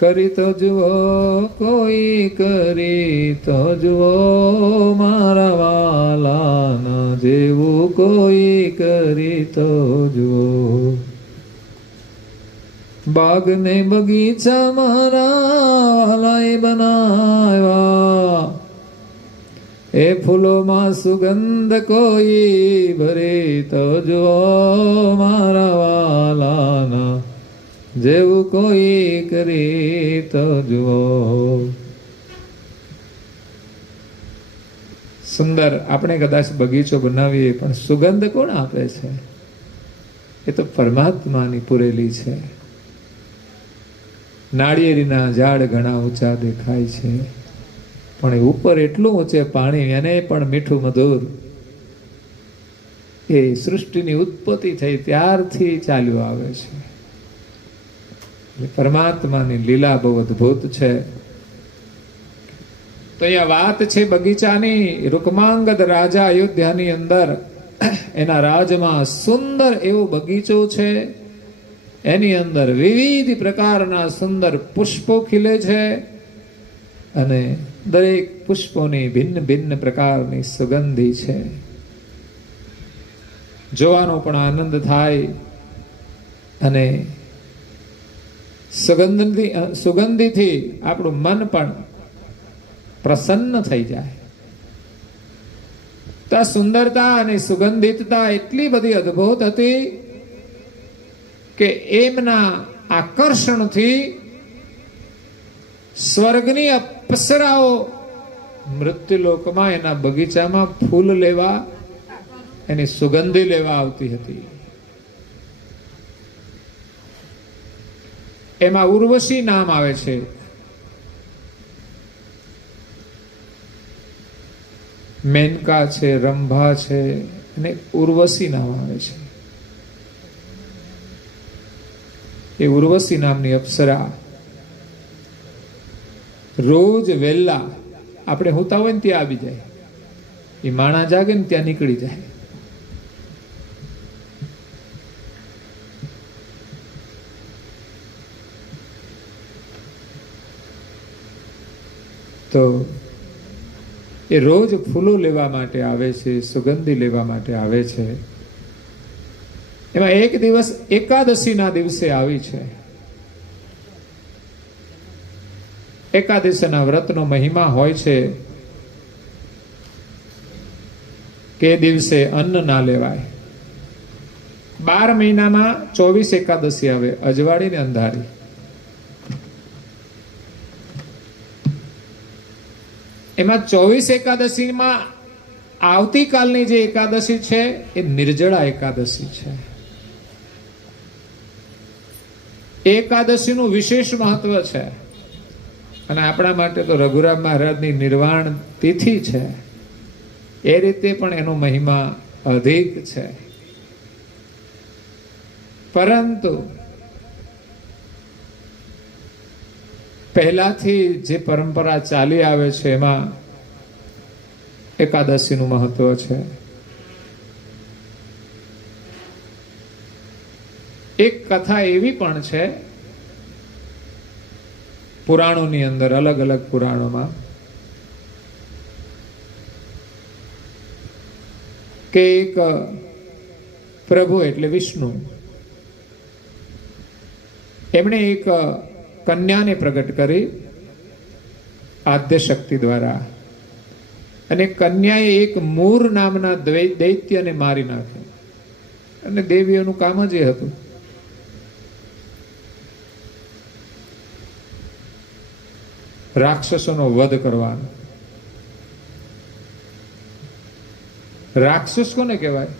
કરી તો જુઓ કોઈ, કરી તો જુઓ મારા વાલા, ન જેવું કોઈ, કરી તો જુઓ. બાગ ને બગીચા મારા વાલાએ બનાવ્યા, એ ફૂલોમાં સુગંધ કોઈ ભરે તો જો મારા વાલાના, જેવું કોઈ કરી તો જુઓ. સુંદર આપણે કદાચ બગીચો બનાવીએ પણ સુગંધ કોણ આપે છે? એ તો પરમાત્માની પૂરેલી છે. નાળિયેરીના ઝાડ ઘણા ઊંચા દેખાય છે પણ એ ઉપર એટલું ઊંચે પાણી, એને પણ મીઠું મધુર, એ સૃષ્ટિની ઉત્પત્તિ થઈ ત્યારથી ચાલ્યું આવે છે. પરમાત્માની લીલા બહુ અદ્ભુત છે. તો અહીંયા વાત છે બગીચાની. રૂકમાંગદ રાજા અયોધ્યાની અંદર એના રાજમાં સુંદર એવો બગીચો છે. એની અંદર વિવિધ પ્રકારના સુંદર પુષ્પો ખીલે છે અને દરેક પુષ્પોની ભિન્ન ભિન્ન પ્રકારની સુગંધી છે. જોવાનો પણ આનંદ થાય અને સુગંધીથી આપણું મન પણ પ્રસન્ન થઈ જાય. તો આ સુંદરતા અને સુગંધિતતા એટલી બધી અદ્ભુત હતી કે એમના આકર્ષણથી સ્વર્ગની અપ્સરાઓ મૃત્યુલોકમાં એના બગીચામાં ફૂલ લેવા, એની સુગંધી લેવા આવતી હતી. એમાં ઉર્વશી નામ આવે છે. મેનકા છે, રંભા છે અને ઉર્વશી નામ આવે છે. એ ઉર્વશી નામની અપ્સરા રોજ વહેલા આપણે હોતા હોય ને ત્યાં આવી જાય. એ માણા જાગે ને ત્યાં નીકળી જાય. તો એ રોજ ફૂલો લેવા માટે આવે છે, સુગંધી લેવા માટે આવે છે. એમાં એક દિવસ એકાદશીના દિવસે આવી છે. એકાદશીના વ્રતનો મહિમા હોય છે કે દિવસે અન્ન ના લેવાય. 12 મહિનામાં 24 એકાદશી આવે, અજવાળી ને અંધારી. એમાં 24 એકાદશીમાં આવતીકાલની જે એકાદશી છે એ નિર્જળા એકાદશી છે. એકાદશીનું વિશેષ મહત્વ છે અને આપણા માટે તો રઘુરામ મહારાજની નિર્વાણ તિથિ છે, એ રીતે પણ એનો મહિમા અધિક છે. પરંતુ પહેલાથી જે પરંપરા ચાલી આવે છે એમાં એકાદશીનું મહત્વ છે. એક કથા એવી પણ છે પુરાણોની અંદર, અલગ અલગ પુરાણોમાં, કે એક પ્રભુ એટલે વિષ્ણુ, એમણે એક કન્યાને પ્રગટ કરી આદ્ય શક્તિ દ્વારા, અને કન્યાએ એક મૂર નામના દૈત્યને મારી નાખ્યો. અને દેવીઓનું કામ જ એ હતું. રાક્ષસોનો વધ કરવાનો. રાક્ષસ કોને કહેવાય?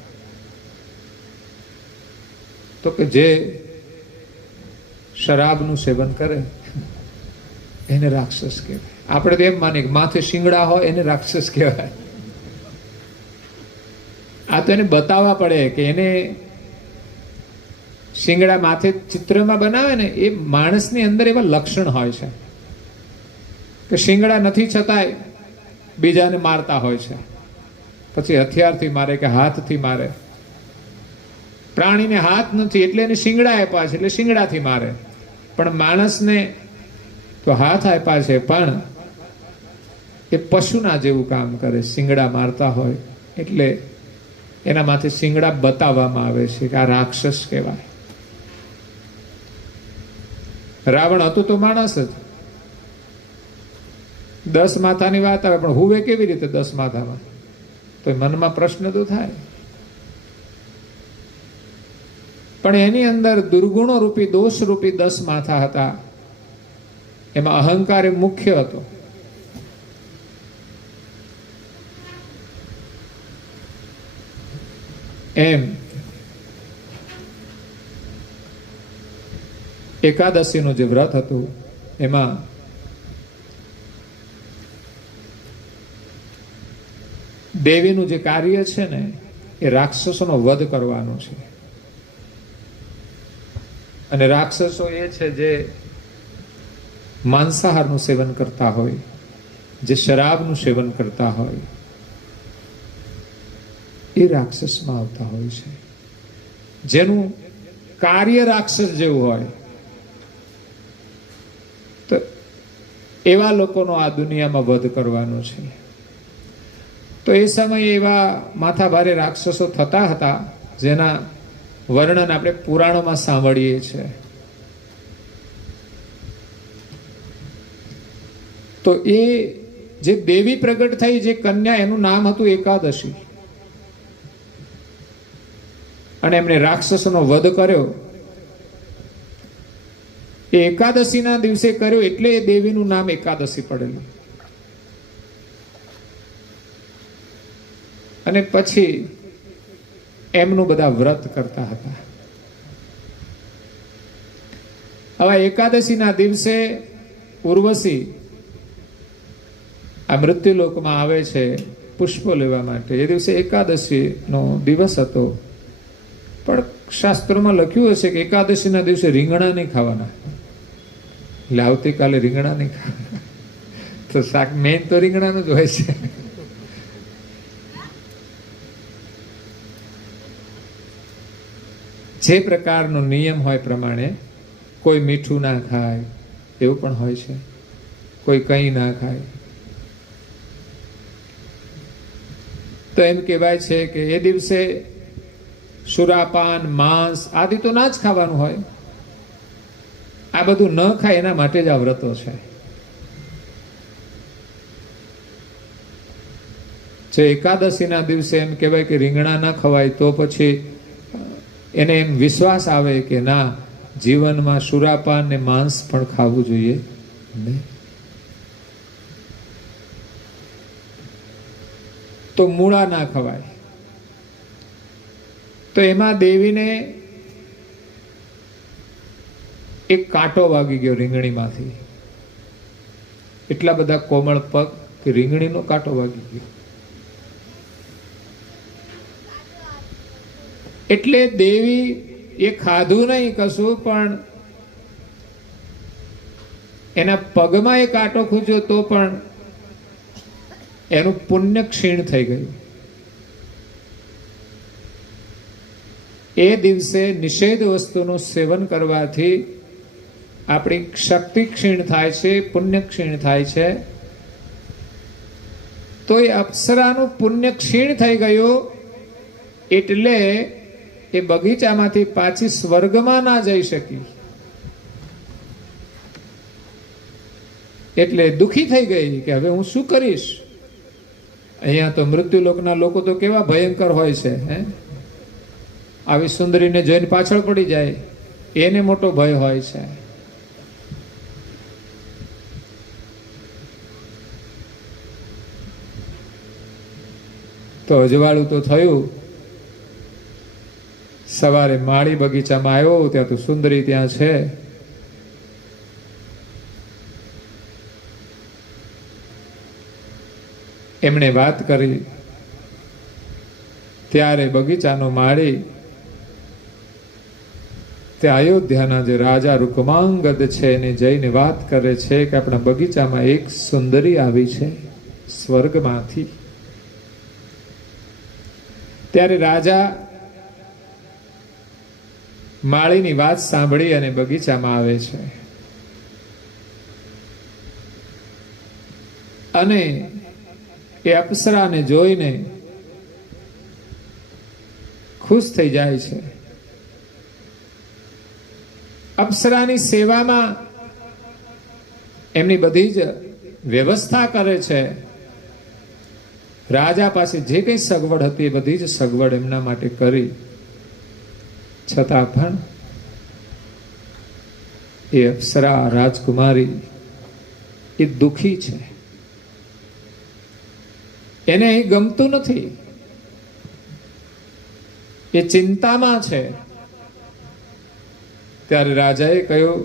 તો કે જે શરાબનું સેવન કરે એને રાક્ષસ કહેવાય. આપણે તો એમ માનીએ કે માથે શિંગડા હોય એને રાક્ષસ કહેવાય. આ તો એને બતાવવા પડે કે એને શિંગડા માથે ચિત્રમાં બનાવે ને, એ માણસની અંદર એવા લક્ષણ હોય છે કે શિંગડા નથી છતાંય બીજાને મારતા હોય છે. પછી હથિયારથી મારે કે હાથથી મારે. પ્રાણીને હાથ નથી એટલે એને શિંગડા આપ્યા છે એટલે શિંગડાથી મારે, પણ માણસને તો હાથ આપ્યા છે પણ એ પશુના જેવું કામ કરે. શિંગડા મારતા હોય એટલે એના માથે શિંગડા બતાવવામાં આવે છે કે આ રાક્ષસ કહેવાય. રાવણ હતું તો માણસ જ. 10 માથાની વાત આવે, પણ હુવે કેવી રીતે 10 માથામાં? તો મનમાં પ્રશ્ન તો થાય. પણ એની અંદર દુર્ગુણો રૂપી, દોષ રૂપી 10 માથા હતા. એમાં અહંકાર એ મુખ્ય હતો. એમ એકાદશીનું જે વ્રત હતું એમાં દેવીનું જે કાર્ય છે ને એ રાક્ષસોનો વધ કરવાનું છે. અને રાક્ષસો એ છે જે માંસાહારનું સેવન કરતા હોય, જે શરાબનું સેવન કરતા હોય, એ રાક્ષસમાં આવતા હોય છે. જેનું કાર્ય રાક્ષસ જેવું હોય, તો એવા લોકોનો આ દુનિયામાં વધ કરવાનો છે. તો એ સમયે એવા માથાભારે રાક્ષસો થતા હતા, જેના વર્ણન આપણે પુરાણોમાં સાંભળીએ છીએ. તો એ જે દેવી પ્રગટ થઈ, જે કન્યા, એનું નામ હતું એકાદશી. અને એમણે રાક્ષસોનો વધ કર્યો. એ એકાદશીના દિવસે કર્યો એટલે એ દેવીનું નામ એકાદશી પડેલું. અને પછી એમનું બધા વ્રત કરતા હતા. હવે એકાદશીના દિવસે ઉર્વશી આ મૃત્યુલોકમાં આવે છે પુષ્પો લેવા માટે. એ દિવસે એકાદશીનો દિવસ હતો. પણ શાસ્ત્રોમાં લખ્યું હશે કે એકાદશીના દિવસે રીંગણા નહીં ખાવાના, એટલે આવતીકાલે રીંગણા નહીં ખાવાના. તો શાક મેન તો રીંગણાનું જ હોય છે. જે પ્રકારનો નિયમ હોય પ્રમાણે કોઈ મીઠું ના ખાય એવું પણ હોય છે, કોઈ કંઈ ના ખાય. તો એમ કહેવાય છે કે એ દિવસે સુરાપાન, માંસ આદિ તો ના જ ખાવાનું હોય. આ બધું ન ખાય એના માટે જ આ વ્રતો છે. જો એકાદશીના દિવસે એમ કહેવાય કે રીંગણા ના ખવાય, તો પછી એને એમ વિશ્વાસ આવે કે ના, જીવનમાં સુરાપાન ને માંસ પણ ખાવું જોઈએ નહીં. તો મૂળા ના ખવાય. તો એમાં દેવીને એક કાંટો વાગી ગયો રીંગણીમાંથી. એટલા બધા કોમળ પગ કે રીંગણીનો કાંટો વાગી ગયો. એટલે દેવી એ ખાધું નહીં કશું, પણ એના પગમાં એ કાંટો ખૂંચ્યો તો પણ એનું પુણ્ય ક્ષીણ થઈ ગયું. એ દિવસે નિષેધ વસ્તુનું સેવન કરવાથી આપણી શક્તિ ક્ષીણ થાય છે, પુણ્ય ક્ષીણ થાય છે. તો એ અપ્સરાનું પુણ્ય ક્ષીણ થઈ ગયું. એટલે એ બગીચામાંથી પાછી સ્વર્ગમાં ના જઈ શકી. એટલે દુખી થઈ ગઈ કે હવે હું શું કરીશ. અહીંયા તો મૃત્યુલોકના લોકો તો કેવા ભયંકર હોય છે, હે? આવી સુંદરીને જોઈને પાછળ પડી જાય, એને મોટો ભય હોય છે. તો અજવાળું તો થયું. સવારે માળી બગીચામાં આવ્યો, ત્યાં તો સુંદરી ત્યાં છે. એમણે વાત કરી. ત્યારે બગીચાનો માળી તે અયોધ્યાના જે રાજા રૂકમાંગદ છે એને જઈને વાત કરે છે કે આપણા બગીચામાં એક સુંદરી આવી છે સ્વર્ગમાંથી. ત્યારે રાજા માળીની વાત સાંભળી અને બગીચામાં આવે છે. અને એ અપ્સરાને જોઈને ખુશ થઈ જાય છે. અપ્સરાની સેવામાં એમની બધી જ વ્યવસ્થા કરે છે. રાજા પાસે જે કંઈ સગવડ હતી એ બધી જ સગવડ એમના માટે કરી. છતાં પણ એ અપ્સરા રાજકુમારી એ દુખી છે, એને અહીં ગમતું નથી, એ ચિંતામાં છે. ત્યારે રાજાએ કહ્યું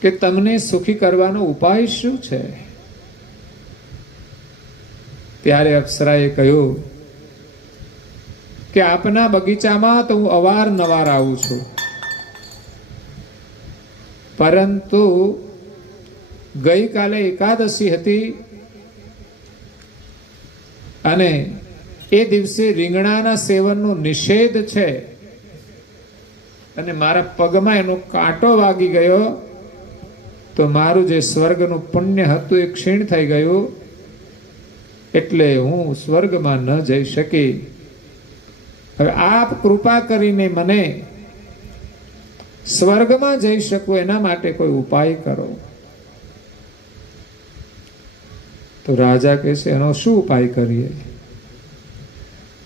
કે તમને સુખી કરવાનો ઉપાય શું છે? ત્યારે અપ્સરાએ કહ્યું કે આપના બગીચામાં તો હું અવારનવાર આવું છું, પરંતુ ગઈકાલે એકાદશી હતી અને એ દિવસે રીંગણાના સેવનનો નિષેધ છે અને મારા પગમાં એનો કાંટો વાગી ગયો તો મારું જે સ્વર્ગનું પુણ્ય હતું એ ક્ષીણ થઈ ગયું, એટલે હું સ્વર્ગમાં ન જઈ શકી. હવે આપ કૃપા કરીને મને સ્વર્ગમાં જઈ શકું એના માટે કોઈ ઉપાય કરો. તો રાજા કહે છે એનો શું ઉપાય કરીએ?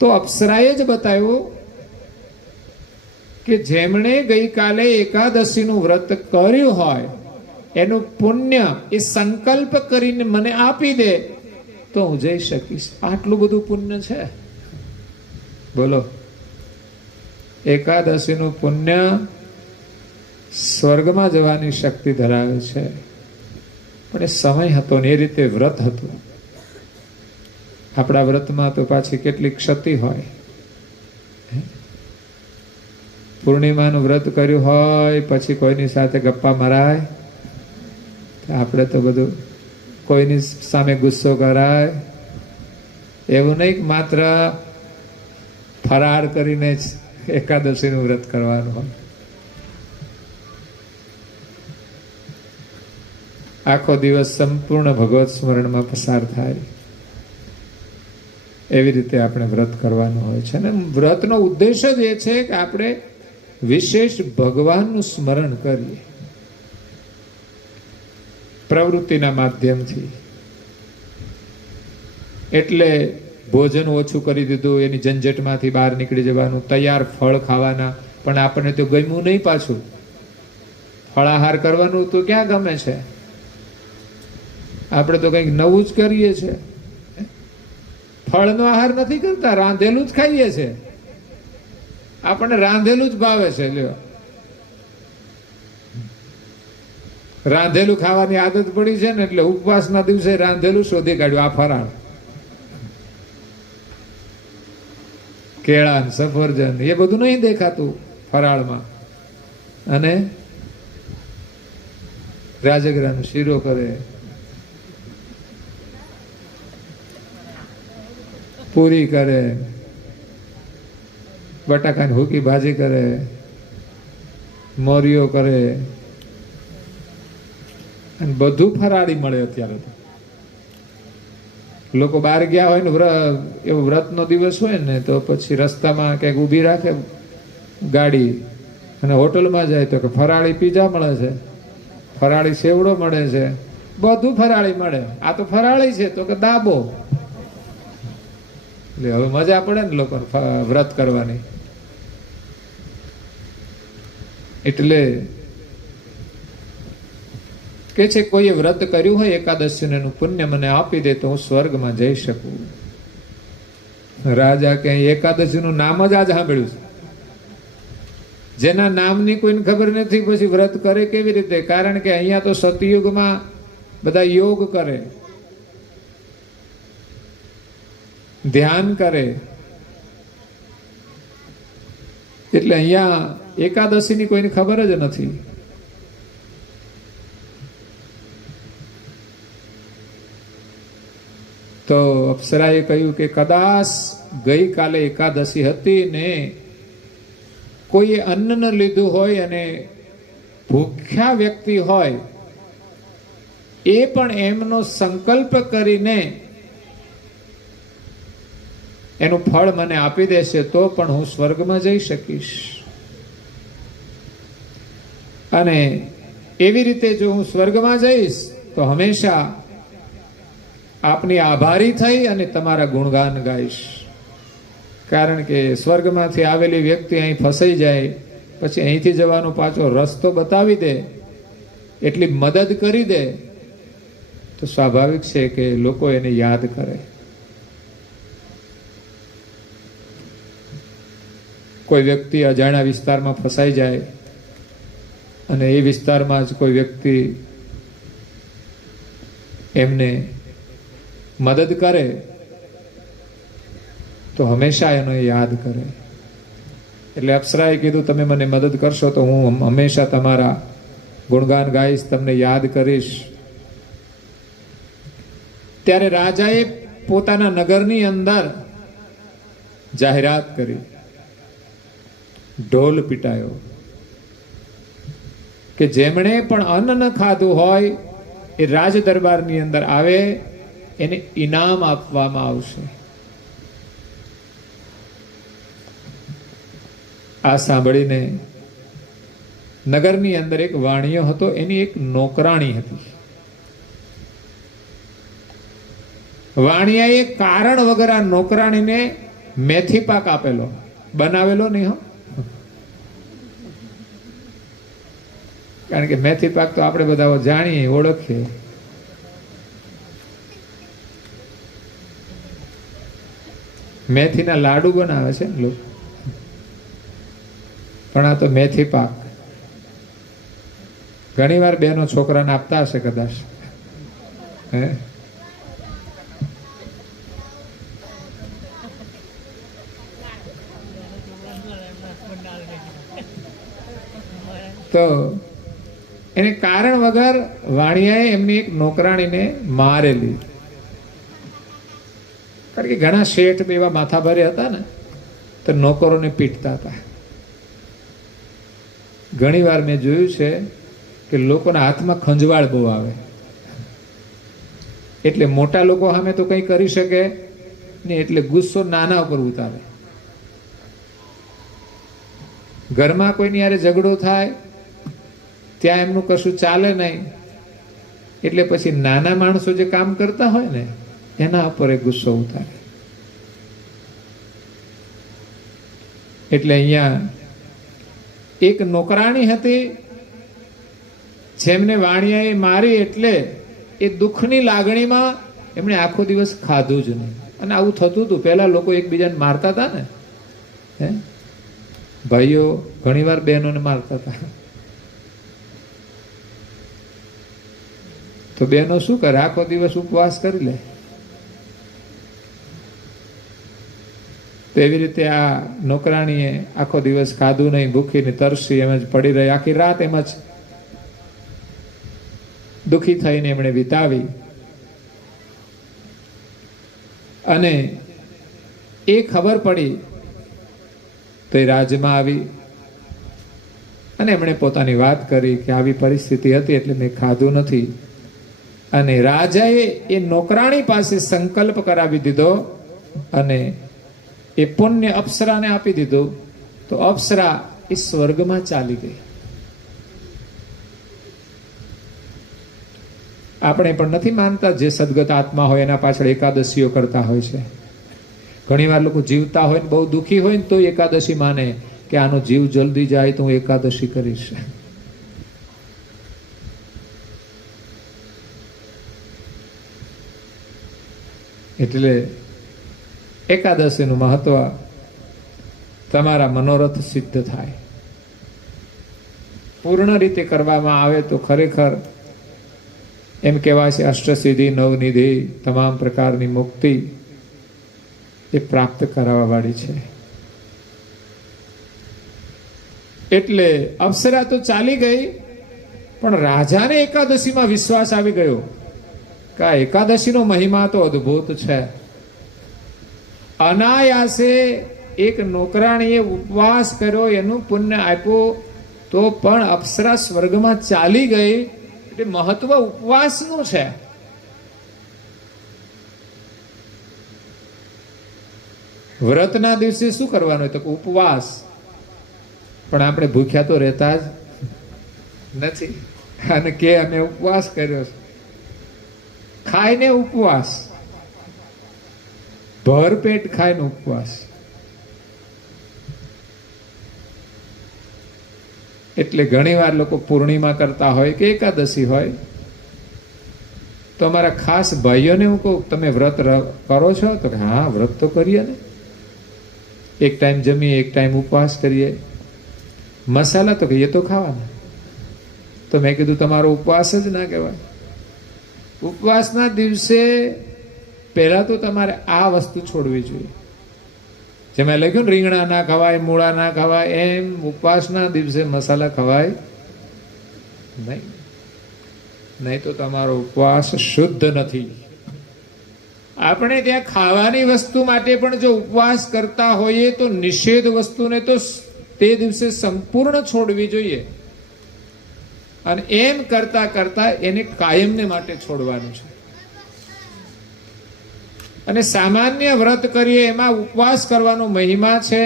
તો અપ્સરાએ જ બતાવ્યું કે જેમણે ગઈકાલે એકાદશીનું વ્રત કર્યું હોય એનું પુણ્ય એ સંકલ્પ કરીને મને આપી દે તો હું જઈ શકીશ. આટલું બધું પુણ્ય છે, બોલો. એકાદશીનું પુણ્ય સ્વર્ગમાં જવાની શક્તિ ધરાવે છે, પણ એ સમય હતો ને એ રીતે વ્રત હતું. આપણા વ્રતમાં તો પાછી કેટલી ક્ષતિ હોય. પૂર્ણિમાનું વ્રત કર્યું હોય પછી કોઈની સાથે ગપ્પા મરાય, આપણે તો બધું કોઈની સામે ગુસ્સો કરાય, એવું નહીં માત્ર ફરાર કરીને જ એકાદશીનું વ્રત કરવાનું હોય. આખો દિવસ સંપૂર્ણ ભગવત સ્મરણમાં પસાર થાય, એવી રીતે આપણે વ્રત કરવાનું હોય છે. અને વ્રતનો ઉદ્દેશ જ એ છે કે આપણે વિશેષ ભગવાનનું સ્મરણ કરીએ પ્રવૃત્તિના માધ્યમથી. એટલે ભોજન ઓછું કરી દીધું, એની ઝંઝટમાંથી બહાર નીકળી જવાનું, તૈયાર ફળ ખાવાના, પણ આપણને તો ગમ્યું નહીં. પાછું ફળાહાર કરવાનું તો ક્યાં ગમે છે? આપણે તો કંઈક નવું જ કરીએ છીએ. ફળનો આહાર નથી કરતા, રાંધેલું જ ખાઈએ છીએ. આપણને રાંધેલું જ ભાવે છે. લ્યો, રાંધેલું ખાવાની આદત પડી છે ને એટલે ઉપવાસના દિવસે રાંધેલું શોધી કાઢ્યું. આ ફરાળ કેળા સફરજન એ બધું નહીં દેખાતું ફરાળમાં. અને રાજગરાનો શીરો કરે, પૂરી કરે, બટાકાની હુકી ભાજી કરે, મોરીઓ કરે, અને બધું ફરાળી મળે. અત્યારે તો લોકો બહાર ગયા હોય ને એવો વ્રતનો દિવસ હોય ને તો પછી રસ્તામાં ક્યાંક ઊભી રાખે ગાડી અને હોટલમાં જાય તો કે ફરાળી પીઝા મળે છે, ફરાળી સેવડો મળે છે, બધું ફરાળી મળે. આ તો ફરાળી છે તો કે દાબો. એટલે હવે મજા પડે ને લોકો વ્રત કરવાની. એટલે કે છે કોઈએ વ્રત કર્યું હોય એકાદશીનું એનું પુણ્ય મને આપી દે તો હું સ્વર્ગમાં જઈ શકું. રાજા કે એકાદશીનું નામ જ આજ સાંભળ્યું છે, જેના નામની કોઈને ખબર નથી પછી વ્રત કરે કેવી રીતે? કારણ કે અહીંયા તો સતયુગમાં બધા યોગ કરે, ધ્યાન કરે, એટલે અહીંયા એકાદશીની કોઈને ખબર જ નથી. તો અપ્સરાએ કહ્યું કે કદાચ ગઈકાલે એકાદશી હતી ને કોઈએ અન્ન ન લીધું હોય અને ભૂખ્યા વ્યક્તિ હોય એ પણ એમનો સંકલ્પ કરીને એનું ફળ મને આપી દેશે તો પણ હું સ્વર્ગમાં જઈ શકીશ. અને એવી રીતે જો હું સ્વર્ગમાં જઈશ તો હંમેશા આપની આભારી થઈ અને તમારા ગુણગાન ગાઈશ. કારણ કે સ્વર્ગમાંથી આવેલી વ્યક્તિ અહીં ફસાઈ જાય, પછી અહીંથી જવાનો પાછો રસ્તો બતાવી દે, એટલી મદદ કરી દે, તો સ્વાભાવિક છે કે લોકો એને યાદ કરે. કોઈ વ્યક્તિ અજાણ્યા વિસ્તારમાં ફસાઈ જાય અને એ વિસ્તારમાં જ કોઈ વ્યક્તિ એમને મદદ કરે તો હંમેશા એનો યાદ કરે. એટલે અપ્સરાએ કીધું તમે મને મદદ કરશો તો હું હંમેશા તમારા ગુણગાન ગાઈશ, તમને યાદ કરીશ. ત્યારે રાજાએ પોતાના નગરની અંદર જાહેરાત કરી, ઢોલ પીટાયો કે જેમણે પણ અન્ન ન ખાધું હોય એ રાજ દરબારની અંદર આવે, એને ઇનામ આપવામાં આવશે. આ સાંભળીને નગરની અંદર એક વાણિયો હતો, એની એક નોકરાણી હતી. વાણિયાએ કારણ વગર આ નોકરાણીને મેથી પાક આપેલો, બનાવેલો નહીં હો. કારણ કે મેથી પાક તો આપણે બધા જાણીએ, ઓળખીએ. મેથીના લાડુ બનાવે છે લોકો, પણ આ તો મેથી પાક. ઘણી વાર બેનો છોકરાને આપતા હશે કદાચ. હે તો એને કારણ વગર વાણિયાએ એમની એક નોકરાણીને મારેલી. કારણ કે ઘણા શેઠ એવા માથાભારે હતા ને, તો નોકરોને પીટતા હતા. ઘણી વાર મેં જોયું છે કે લોકોના હાથમાં ખંજવાળ બહુ આવે, એટલે મોટા લોકો સામે તો કંઈ કરી શકે નહીં, એટલે ગુસ્સો નાના ઉપર ઉતારે. ઘરમાં કોઈની યારે ઝઘડો થાય ત્યાં એમનું કશું ચાલે નહીં, એટલે પછી નાના માણસો જે કામ કરતા હોય ને એના ઉપર ગુસ્સો ઉતારે. એટલે અહીંયા એક નોકરાણી હતી જેમને વાણિયાએ મારી, એટલે એ દુઃખની લાગણીમાં એમણે આખો દિવસ ખાધું જ નહીં. અને આવું થતું હતું પહેલા, લોકો એકબીજાને મારતા હતા ને, હે ભાઈઓ ઘણીવાર બહેનોને મારતા હતા. તો બહેનો શું કરે, આખો દિવસ ઉપવાસ કરી લે. તો એવી રીતે આ નોકરાણીએ આખો દિવસ ખાધું નહીં, ભૂખીને તરસી એમ જ પડી રહી, આખી રાત એમ જ દુઃખી થઈને એમણે વિતાવી. અને એ ખબર પડી તો એ રાજમાં આવી અને એમણે પોતાની વાત કરી કે આવી પરિસ્થિતિ હતી એટલે મેં ખાધું નથી. અને રાજાએ એ નોકરાણી પાસે સંકલ્પ કરાવી દીધો અને એ પુણ્ય અપ્સરાને આપી દીધું. તો અપ્સરા એ સ્વર્ગમાં ચાલી ગઈ. આપણે પણ નથી માનતા, જે સદગત આત્મા હોય એના પાછળ એકાદશીઓ કરતા હોય છે. ઘણીવાર લોકો જીવતા હોય ને બહુ દુઃખી હોય ને તો એકાદશી માને કે આનો જીવ જલ્દી જાય તો હું એકાદશી કરીશ. એટલે એકાદશીનું મહત્વ તમારા મનોરથ સિદ્ધ થાય, પૂર્ણ રીતે કરવામાં આવે તો ખરેખર એમ કહેવાય છે અષ્ટસિદ્ધિ નવનિધિ તમામ પ્રકારની મુક્તિ એ પ્રાપ્ત કરાવવા વાળી છે. એટલે અપ્સરા તો ચાલી ગઈ, પણ રાજાને એકાદશીમાં વિશ્વાસ આવી ગયો કે આ એકાદશીનો મહિમા તો અદ્ભુત છે. અનાયાસે એક નોકરાણીએ ઉપવાસ કર્યો, એનું પુણ્ય આપ્યું, તો પણ અપ્સરા સ્વર્ગમાં ચાલી ગઈ. એટલે મહત્વ ઉપવાસનું છે. વ્રતના દિવસે શું કરવાનું હોય તો ઉપવાસ, પણ આપણે ભૂખ્યા તો રહેતા જ નથી. અને કે અમે ઉપવાસ કર્યો છે. ખાઈને ઉપવાસ, ભરપેટ ખાઈને ઉપવાસ. એટલે ઘણીવાર લોકો પૂર્ણિમા કરતા હોય કે એકાદશી હોય તો અમારા ખાસ ભાઈઓને હું કહું, તમે વ્રત કરો છો? તો હા, વ્રત તો કરીએ ને. એક ટાઈમ જમીએ, એક ટાઈમ ઉપવાસ કરીએ. મસાલા તો કહીએ તો ખાવાના. તો મેં કીધું તમારો ઉપવાસ જ ના કહેવાય. ઉપવાસના દિવસે પહેલા તો તમારે આ વસ્તુ છોડવી જોઈએ. જેમાં લખ્યું ને રીંગણા ના ખવાય, મૂળા ના ખવાય, એમ ઉપવાસના દિવસે મસાલા ખવાય નહીં. નહીં તો તમારો ઉપવાસ શુદ્ધ નથી. આપણે ત્યાં ખાવાની વસ્તુ માટે પણ જો ઉપવાસ કરતા હોઈએ તો નિષેધ વસ્તુને તો તે દિવસે સંપૂર્ણ છોડવી જોઈએ. અને એમ કરતા કરતા એને કાયમને માટે છોડવાનું છે. અને સામાન્ય વ્રત કરીએ એમાં ઉપવાસ કરવાનો મહિમા છે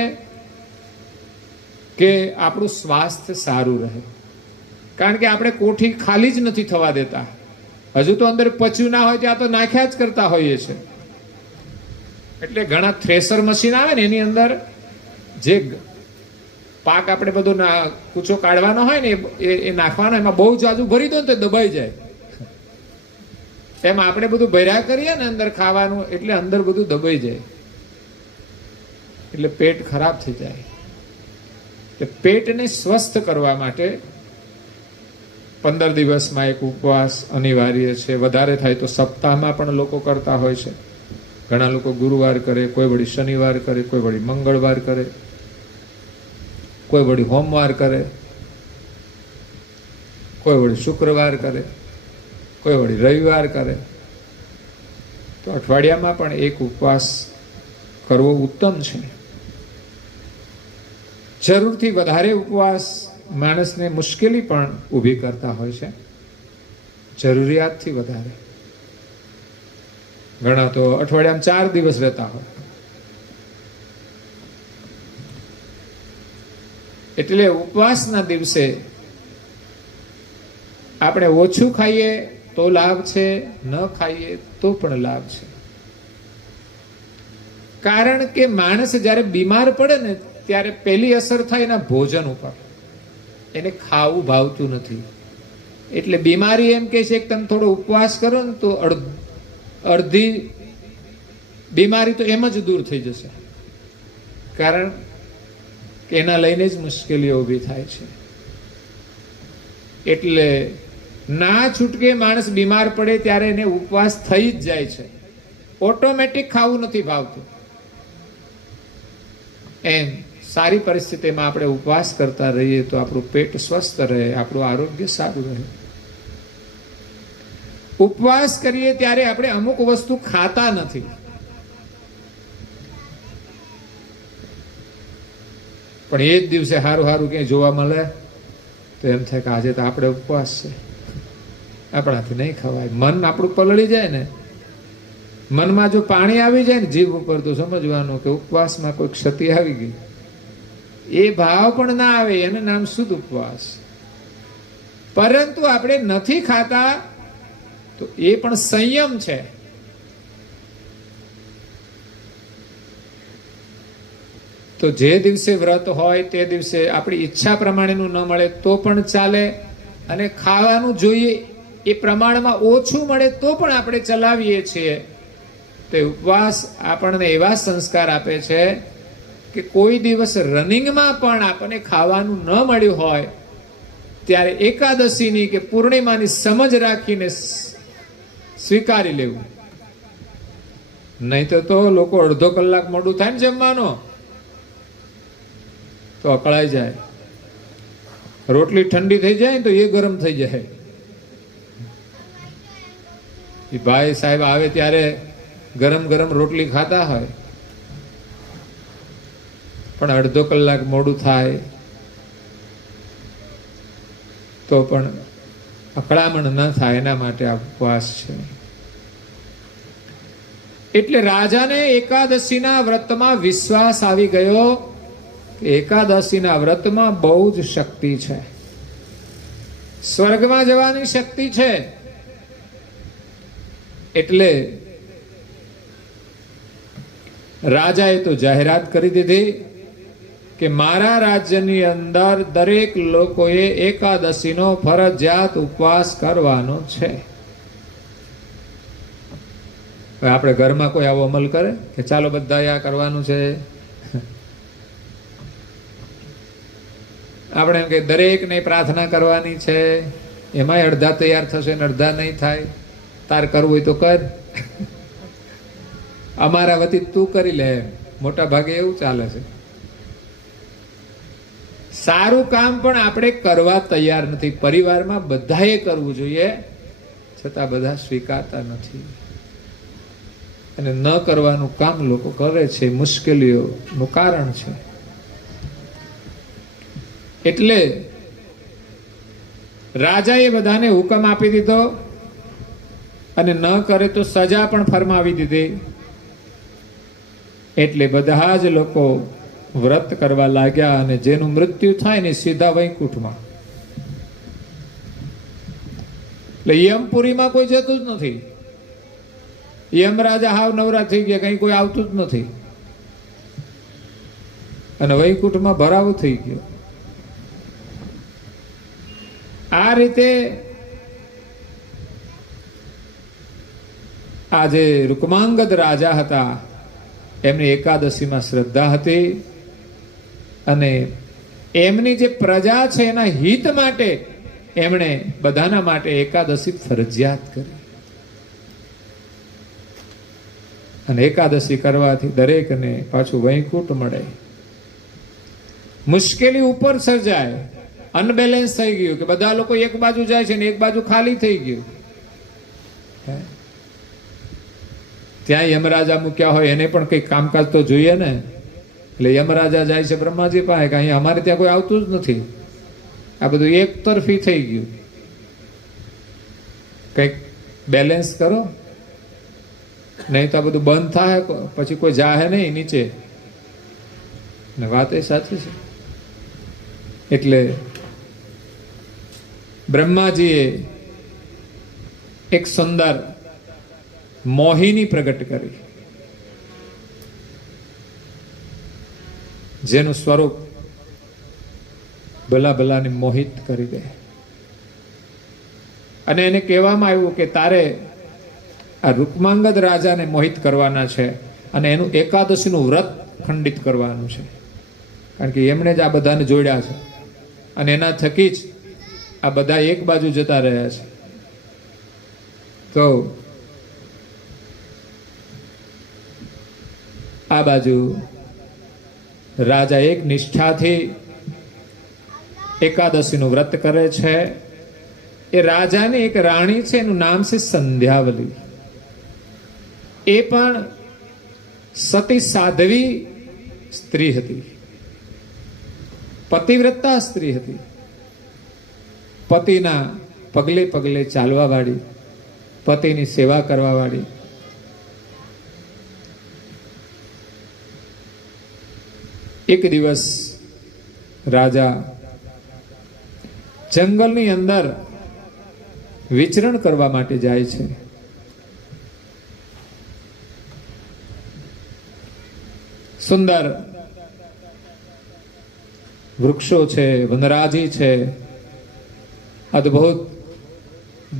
કે આપણું સ્વાસ્થ્ય સારું રહે. કારણ કે આપણે કોઠી ખાલી જ નથી થવા દેતા. હજુ તો અંદર પચ્યું ના હોય ત્યાં તો નાખ્યા જ કરતા હોઈએ છે. એટલે ઘણા થ્રેસર મશીન આવે ને એની અંદર જે પાક આપણે બધો કૂચો કાઢવાનો હોય ને એ નાખવાનો, એમાં બહુ જાજુ ભરી દો ને તો દબાઈ જાય. એમ આપણે બધું ભર્યા કરીએ ને અંદર ખાવાનું, એટલે અંદર બધું દબાઈ જાય, એટલે પેટ ખરાબ થઈ જાય. એટલે પેટને સ્વસ્થ કરવા માટે 15 દિવસમાં એક ઉપવાસ અનિવાર્ય છે. વધારે થાય તો સપ્તાહમાં પણ લોકો કરતા હોય છે. ઘણા લોકો ગુરુવાર કરે, કોઈ વળી શનિવાર કરે, કોઈ વળી મંગળવાર કરે, કોઈ વળી સોમવાર કરે, કોઈ વળી શુક્રવાર કરે, કોઈ વળી રવિવાર કરે. તો અઠવાડિયામાં પણ એક ઉપવાસ કરવો ઉત્તમ છે. જરૂરથી વધારે ઉપવાસ માણસને મુશ્કેલી પણ ઊભી કરતા હોય છે, જરૂરિયાતથી વધારે. ઘણા તો અઠવાડિયામાં 4 દિવસ રહેતા હોય. એટલે ઉપવાસના દિવસે આપણે ઓછું ખાઈએ તો લાભ છે, ન ખાઈએ તો પણ લાભ છે. કારણ કે માણસ જ્યારે બીમાર પડે ને ત્યારે પહેલી અસર થાય એના ભોજન ઉપર. એને ખાવું ભાવતું નથી. એટલે બીમારી એમ કે છે કે તમે થોડો ઉપવાસ કરો ને તો અડધી બીમારી તો એમ જ દૂર થઈ જશે. કારણ કે એના લઈને જ મુશ્કેલીઓ ઊભી થાય છે. એટલે ના છૂટકે માણસ બીમાર પડે ત્યારે એને ઉપવાસ થઈ જ જાય છે. ઓટોમેટિક ખાવું નથી ભાવતું. એમ સારી પરિસ્થિતિમાં આપણે ઉપવાસ કરતા રહીએ તો આપણું પેટ સ્વસ્થ રહે, આપણું આરોગ્ય સારું રહે. ઉપવાસ કરીએ ત્યારે આપણે અમુક વસ્તુ ખાતા નથી. પણ એ જ દિવસે સારું સારું ક્યાંય જોવા મળે તો એમ થાય કે આજે તો આપણે ઉપવાસ છે, આપણાથી નહીં ખવાય. મન આપણું પલળી જાય ને, મનમાં જો પાણી આવી જાય ને જીભ ઉપર, તો સમજવાનું કે ઉપવાસમાં કોઈ ક્ષતિ આવી ગઈ. એ ભાવ પણ ના આવે, એનું નામ શુદ્ધ ઉપવાસ. પરંતુ આપણે નથી ખાતા તો એ પણ સંયમ છે. તો જે દિવસે વ્રત હોય તે દિવસે આપણી ઈચ્છા પ્રમાણેનું ન મળે તો પણ ચાલે, અને ખાવાનું જોઈએ એ પ્રમાણમાં ઓછું મળે તો પણ આપણે ચલાવીએ છીએ. તો ઉપવાસ આપણને એવા સંસ્કાર આપે છે કે કોઈ દિવસ રનિંગમાં પણ આપણને ખાવાનું ન મળ્યું હોય ત્યારે એકાદશીની કે પૂર્ણિમાની સમજ રાખીને સ્વીકારી લેવું. નહીં તો લોકો અડધો કલાક મોડું થાય ને જમવાનો તો અકળાઈ જાય. રોટલી ઠંડી થઈ જાય તો એ ગરમ થઈ જાય. એ ભાઈ સાહેબ આવે ત્યારે ગરમ ગરમ રોટલી ખાતા હોય, પણ અડધો કલાક મોડું થાય તો પણ અકળામણ ન થાય, એના માટે આ ઉપવાસ છે. એટલે રાજાને એકાદશીના વ્રતમાં વિશ્વાસ આવી ગયો કે એકાદશીના વ્રતમાં બહુ જ શક્તિ છે. સ્વર્ગમાં જવાની શક્તિ છે. એટલે રાજાએ તો જાહેરાત કરી દીધી કે મારા રાજ્યની અંદર દરેક લોકોએ એકાદશીનો ફરજિયાત ઉપવાસ કરવાનો છે. આપણે ઘરમાં કોઈ આવો અમલ કરે કે ચાલો બધા આ કરવાનું છે? આપણે એમ કે દરેકને પ્રાર્થના કરવાની છે, એમાંય અડધા તૈયાર થશે ને અડધા નહીં થાય. તાર કરવું હોય તો કર, અમારા વતી તું કરી લે. મોટા ભાગે એવું ચાલે છે. સારું કામ પણ આપણે કરવા તૈયાર નથી. પરિવારમાં બધાએ કરવું જોઈએ, છતાં બધા સ્વીકારતા નથી. અને ન કરવાનું કામ લોકો કરે છે, મુશ્કેલીઓનું કારણ છે. એટલે રાજાએ બધાને હુકમ આપી દીધો અને ન કરે તો સજા પણ ફરમાવી દીધી. એટલે બધા જ લોકો વ્રત કરવા લાગ્યા અને જેનું મૃત્યુ થાય ને સીધા વૈકુંઠમાં. એટલે યમપુરીમાં કોઈ જતું જ નથી. યમરાજા હાવ નવરા થઈ ગયા, કઈ કોઈ આવતું જ નથી. અને વૈકુંઠમાં ભરાવો થઈ ગયો. આ રીતે આ જે રૂકમાંગદ રાજા હતા એમની એકાદશીમાં શ્રદ્ધા હતી અને એમની જે પ્રજા છે એના હિત માટે એમણે બધાના માટે એકાદશી ફરજિયાત કરી. અને એકાદશી કરવાથી દરેકને પાછું વૈકુંઠ મળે. મુશ્કેલી ઉપર સર્જાય, અનબેલેન્સ થઈ ગયું કે બધા લોકો એક બાજુ જાય છે ને એક બાજુ ખાલી થઈ ગયું. ત્યાં યમરાજા મૂક્યા હોય એને પણ કઈ કામકાજ તો જોઈએ ને. એટલે યમરાજા જાય છે બ્રહ્માજી પાસે કે અહીંયા અમારે ત્યાં કોઈ આવતું જ નથી. આ બધું એક તરફી થઈ ગયું, કઈક બેલેન્સ કરો, નહીં તો આ બધું બંધ થાય પછી કોઈ જાહે નહીં નીચે. ને વાત એ સાચી છે. એટલે બ્રહ્માજીએ એક સુંદર મોહિની પ્રગટ કરી, જેનું સ્વરૂપ ભલા ભલાને મોહિત કરી દે. અને એને કહેવામાં આવ્યું કે તારે આ રૂકમાંગદ રાજાને મોહિત કરવાના છે અને એનું એકાદશીનું વ્રત ખંડિત કરવાનું છે. કારણ કે એમણે જ આ બધાને જોડ્યા છે અને એના થકી જ આ બધા એક બાજુ જતા રહ્યા છે. તો આ બાજુ રાજા એક નિષ્ઠાથી એકાદશીનું વ્રત કરે છે. એ રાજાની એક રાણી છે, એનું નામ છે સંધ્યાવલી. એ પણ સતી સાધ્વી સ્ત્રી હતી, પતિવ્રતા સ્ત્રી હતી, પતિના પગલે પગલે ચાલવા વાળી, પતિની સેવા કરવા વાળી. એક દિવસ રાજા જંગલની અંદર વિચરણ કરવા માટે જાય છે. સુંદર વૃક્ષો છે, વનરાજી છે, અદ્ભુત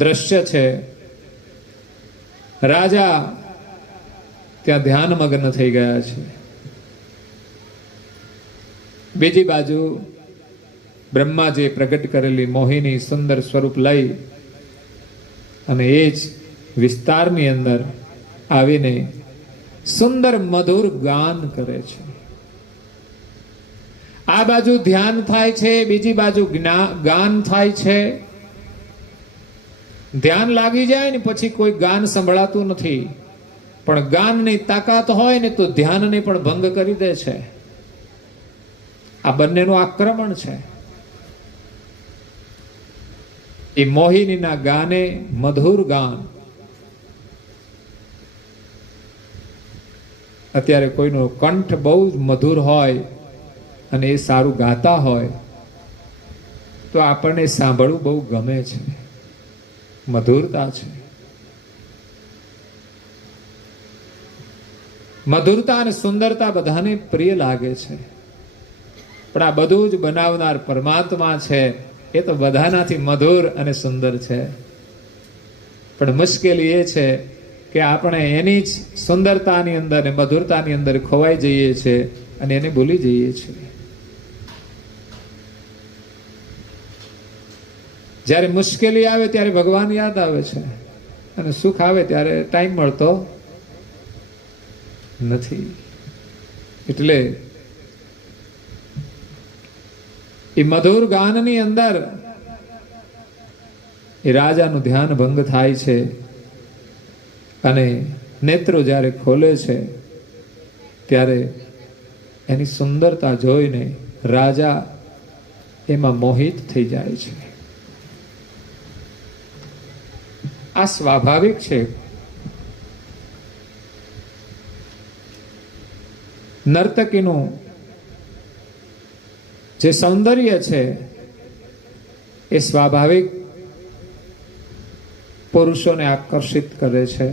દ્રશ્ય છે. રાજા ત્યાં ધ્યાનમગ્ન થઈ ગયા છે. બીજી બાજુ બ્રહ્માજીએ પ્રગટ કરેલી મોહિની સુંદર સ્વરૂપ લઈ અને એ જ વિસ્તારની અંદર આવીને સુંદર મધુર ગાન કરે છે. આ બાજુ ધ્યાન થાય છે, બીજી બાજુ ગાન થાય છે. ધ્યાન લાગી જાય ને પછી કોઈ ગાન સંભળાતું નથી, પણ ગાનની તાકાત હોય ને તો ધ્યાનને પણ ભંગ કરી દે છે. આ બંનેનું આક્રમણ છે. એ મોહિનીના ગાને મધુર ગાન. અત્યારે કોઈનો કંઠ બહુ જ મધુર હોય અને એ સારું ગાતા હોય તો આપણને સાંભળવું બહુ ગમે છે, મધુરતા છે. મધુરતા અને સુંદરતા બધાને પ્રિય લાગે છે, પણ આ બધું જ બનાવનાર પરમાત્મા છે એ તો બધાનાથી મધુર અને સુંદર છે. પણ મુશ્કેલી એ છે કે આપણે એની જ સુંદરતાની અંદર અને મધુરતાની અંદર ખોવાઈ જઈએ છીએ અને એને ભૂલી જઈએ છીએ. જ્યારે મુશ્કેલી આવે ત્યારે ભગવાન યાદ આવે છે, અને સુખ આવે ત્યારે ટાઈમ મળતો નથી. એટલે એ મધુર ગાનની અંદર એ રાજાનું ધ્યાન ભંગ થાય છે, અને નેત્રો જ્યારે ખોલે છે ત્યારે એની સુંદરતા જોઈને રાજા એમાં મોહિત થઈ જાય છે. આ સ્વાભાવિક છે. નર્તકીનું જે સૌંદર્ય છે એ સ્વાભાવિક પુરુષોને આકર્ષિત કરે છે.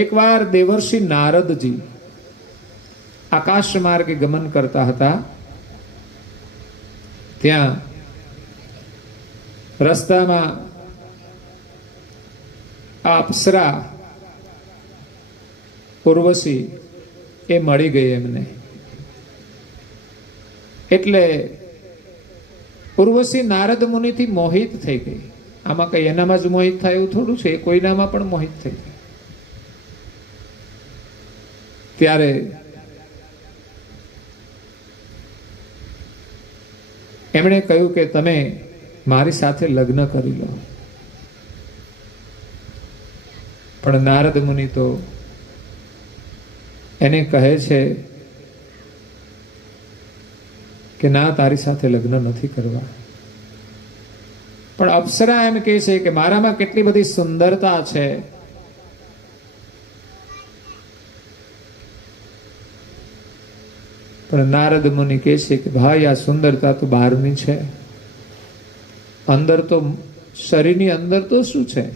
એકવાર દેવર્ષિ નારદજી આકાશ માર્ગે ગમન કરતા હતા. ત્યાં રસ્તામાં આ અપ્સરા ઉર્વશી એ મળી ગઈ એમને. એટલે ઉર્વશી નારદ મુનિથી મોહિત થઈ ગઈ. આમાં કઈ એનામાં જ મોહિત થાય એવું થોડું છે, કોઈનામાં પણ મોહિત થઈ જાય. ત્યારે એમણે કહ્યું કે તમે મારી સાથે લગ્ન કરી લો. પણ નારદ મુનિ તો એને કહે છે કે ના, તારી સાથે લગ્ન નથી કરવા. પણ અપ્સરા એમ કહે છે કે મારામાં કેટલી બધી સુંદરતા છે, પણ નારદ મુનિ કહે છે કે ભાઈ આ સુંદરતા તો બહારની છે, અંદર તો શરીરની અંદર તો શું છે?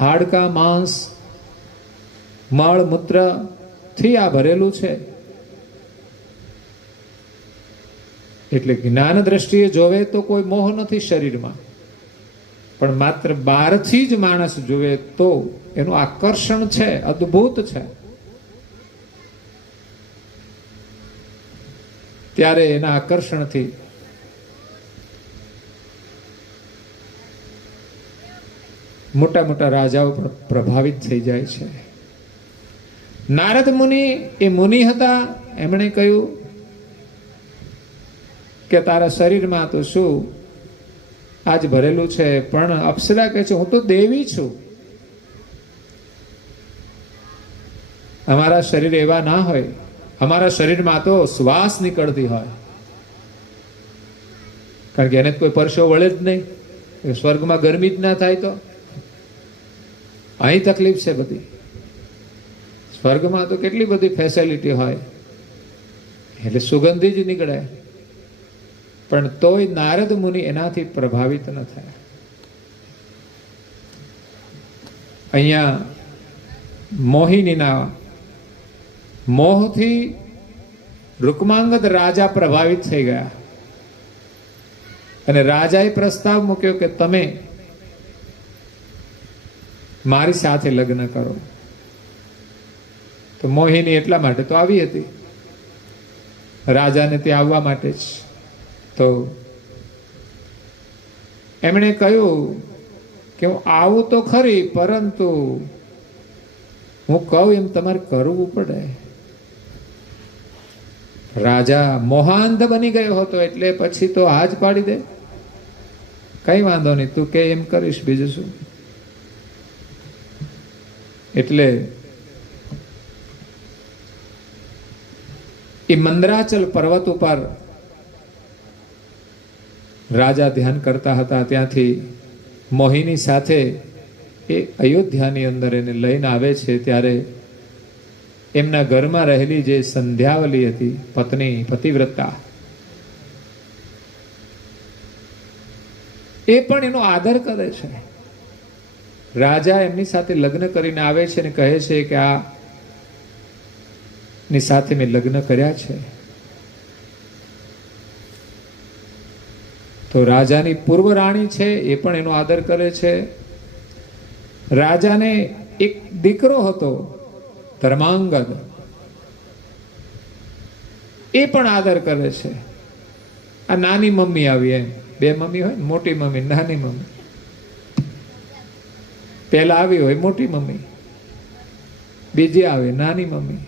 હાડકા, માંસ, મળ મૂત્ર થી આ ભરેલું છે. એટલે જ્ઞાન દ્રષ્ટિએ જોવે તો કોઈ મોહ નથી શરીરમાં, પણ માત્ર બહારથી જ માણસ જોવે તો એનું આકર્ષણ છે, અદ્ભુત છે. ત્યારે એના આકર્ષણથી મોટા મોટા રાજાઓ પણ પ્રભાવિત થઈ જાય છે. નારદ મુનિ એ મુનિ હતા. એમણે કહ્યું કે તારા શરીરમાં તો શું આજ ભરેલું છે, પણ અપ્સરા કહે છે હું તો દેવી છું. અમારા શરીર એવા ના હોય, અમારા શરીરમાં તો શ્વાસ નીકળતી હોય, કારણ કે એને કોઈ પરસો વળે જ નહીં. સ્વર્ગમાં ગરમી જ ના થાય તો અહીં તકલીફ છે બધી. સ્વર્ગમાં તો કેટલી બધી ફેસિલિટી હોય, એટલે સુગંધી જ નીકળે. પણ તોય નારદ મુનિ એનાથી પ્રભાવિત ન થયા. અહીંયા મોહિનીના મોહથી રૂકમાંગદ રાજા પ્રભાવિત થઈ ગયા, અને રાજાએ પ્રસ્તાવ મૂક્યો કે તમે મારી સાથે લગ્ન કરો. તો મોહિની એટલા માટે તો આવી હતી, રાજાને ત્યાં આવવા માટે જ. તો એમણે કહ્યું કે હું આવું તો ખરી, પરંતુ હું કહું એમ તમારે કરવું પડે. રાજા મોહાંધ બની ગયો હતો, એટલે પછી તો હાજ પાડી દે, કઈ વાંધો નહીં, તું કે એમ કરીશ, બીજું શું. એટલે એ મંદરાચલ પર્વત ઉપર રાજા ધ્યાન કરતા હતા. ત્યાંથી મોહિની સાથે એ અયોધ્યાની અંદર એને લઈને આવે છે. ત્યારે એમના ઘરમાં રહેલી જે સંધ્યાવલી હતી, પત્ની પતિવ્રતા, એ પણ એનો આદર કરે છે. રાજા એમની સાથે લગ્ન કરીને આવે છે અને કહે છે કે આ ની સાથે મેં લગ્ન કર્યા છે. તો રાજાની પૂર્વ રાણી છે એ પણ એનો આદર કરે છે. રાજાને એક દીકરો હતો ધર્માંગદ, એ પણ આદર કરે છે. આ નાની મમ્મી આવી, એમ બે મમ્મી હોય ને, મોટી મમ્મી નાની મમ્મી. પહેલા આવી હોય મોટી મમ્મી, બીજી આવે નાની મમ્મી.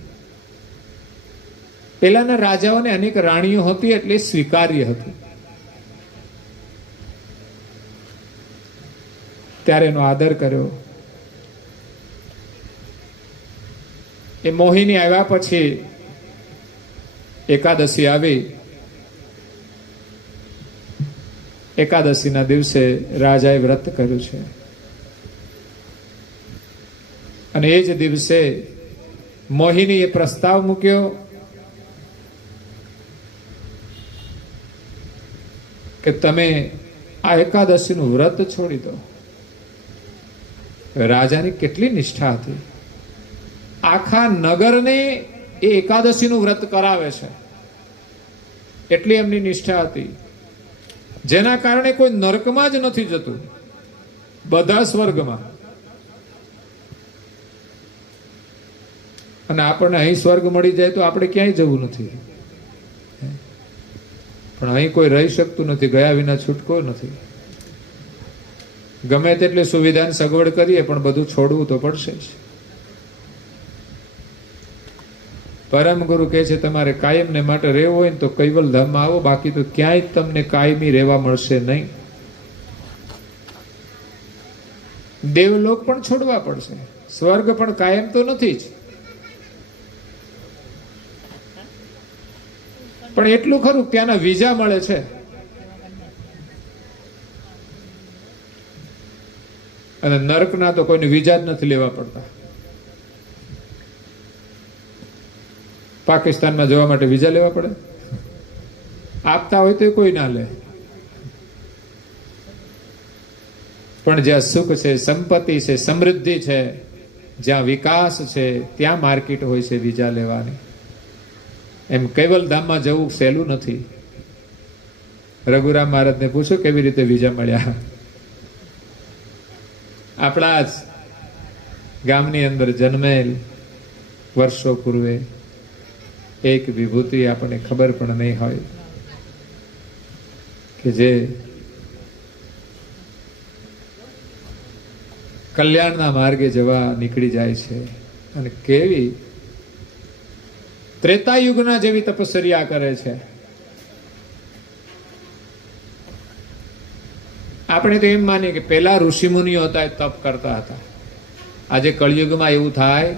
પહેલાના રાજાઓને અનેક રાણીઓ હતી એટલે સ્વીકાર્ય હતી. ત્યારે એનો આદર કર્યો. એ મોહિની આવ્યા પછી એકાદશી આવી. એકાદશીના દિવસે રાજાએ વ્રત કર્યું છે અને એ જ દિવસે મોહિનીએ પ્રસ્તાવ મૂક્યો કે તમે આ એકાદશીનું વ્રત છોડી દો. રાજાની કેટલી નિષ્ઠા હતી! આખા નગરને એ એકાદશીનું વ્રત કરાવે છે, એટલી એમની નિષ્ઠા હતી. જેના કારણે કોઈ નરકમાં જ નથી જતું, બધા સ્વર્ગમાં. અને આપણને અહીં સ્વર્ગ મળી જાય તો આપણે ક્યાંય જવું નથી, પણ અહીં કોઈ રહી શકતું નથી, ગયા વિના છૂટકો નથી. ગમે તેટલી સુવિધાની સગવડ કરીએ પણ બધું છોડવું તો પડશે જ. પરમ ગુરુ કહે છે તમારે કાયમને માટે રહેવું હોય ને તો કૈવલ ધામમાં આવો, બાકી તો ક્યાંય તમને કાયમી રહેવા મળશે નહીં. દેવલોક પણ છોડવા પડશે, સ્વર્ગ પણ કાયમ તો નથી જ. પણ એટલું ખરું ત્યાંના વિઝા મળે છે. અને નરકના તો કોઈને વિઝા જ નથી લેવા પડતા. પાકિસ્તાનમાં જવા માટે વિઝા લેવા પડે? આપતા હોય તો કોઈ ના લે. પણ જ્યાં સુખ છે, સંપત્તિ છે, સમૃદ્ધિ છે, જ્યાં વિકાસ છે, ત્યાં માર્કેટ હોય છે વિઝા લેવાની. એમ કૈવલ ધામમાં જવું સહેલું નથી. રઘુરામ મહારાજને પૂછો કેવી રીતે વિઝા મળ્યા. આપણા જ ગામની અંદર જન્મેલ વર્ષો પૂર્વે એક વિભૂતિ આપણને ખબર પણ નહીં હોય કે જે કલ્યાણના માર્ગે જવા નીકળી જાય છે અને કેવી ત્રેતાયુગના જેવી તપસ્યા કરે છે. આપણે તો એમ માનીએ કે પેલા ઋષિમુનિઓ હતા એ તપ કરતા હતા. આજે કળિયુગમાં એવું થાય,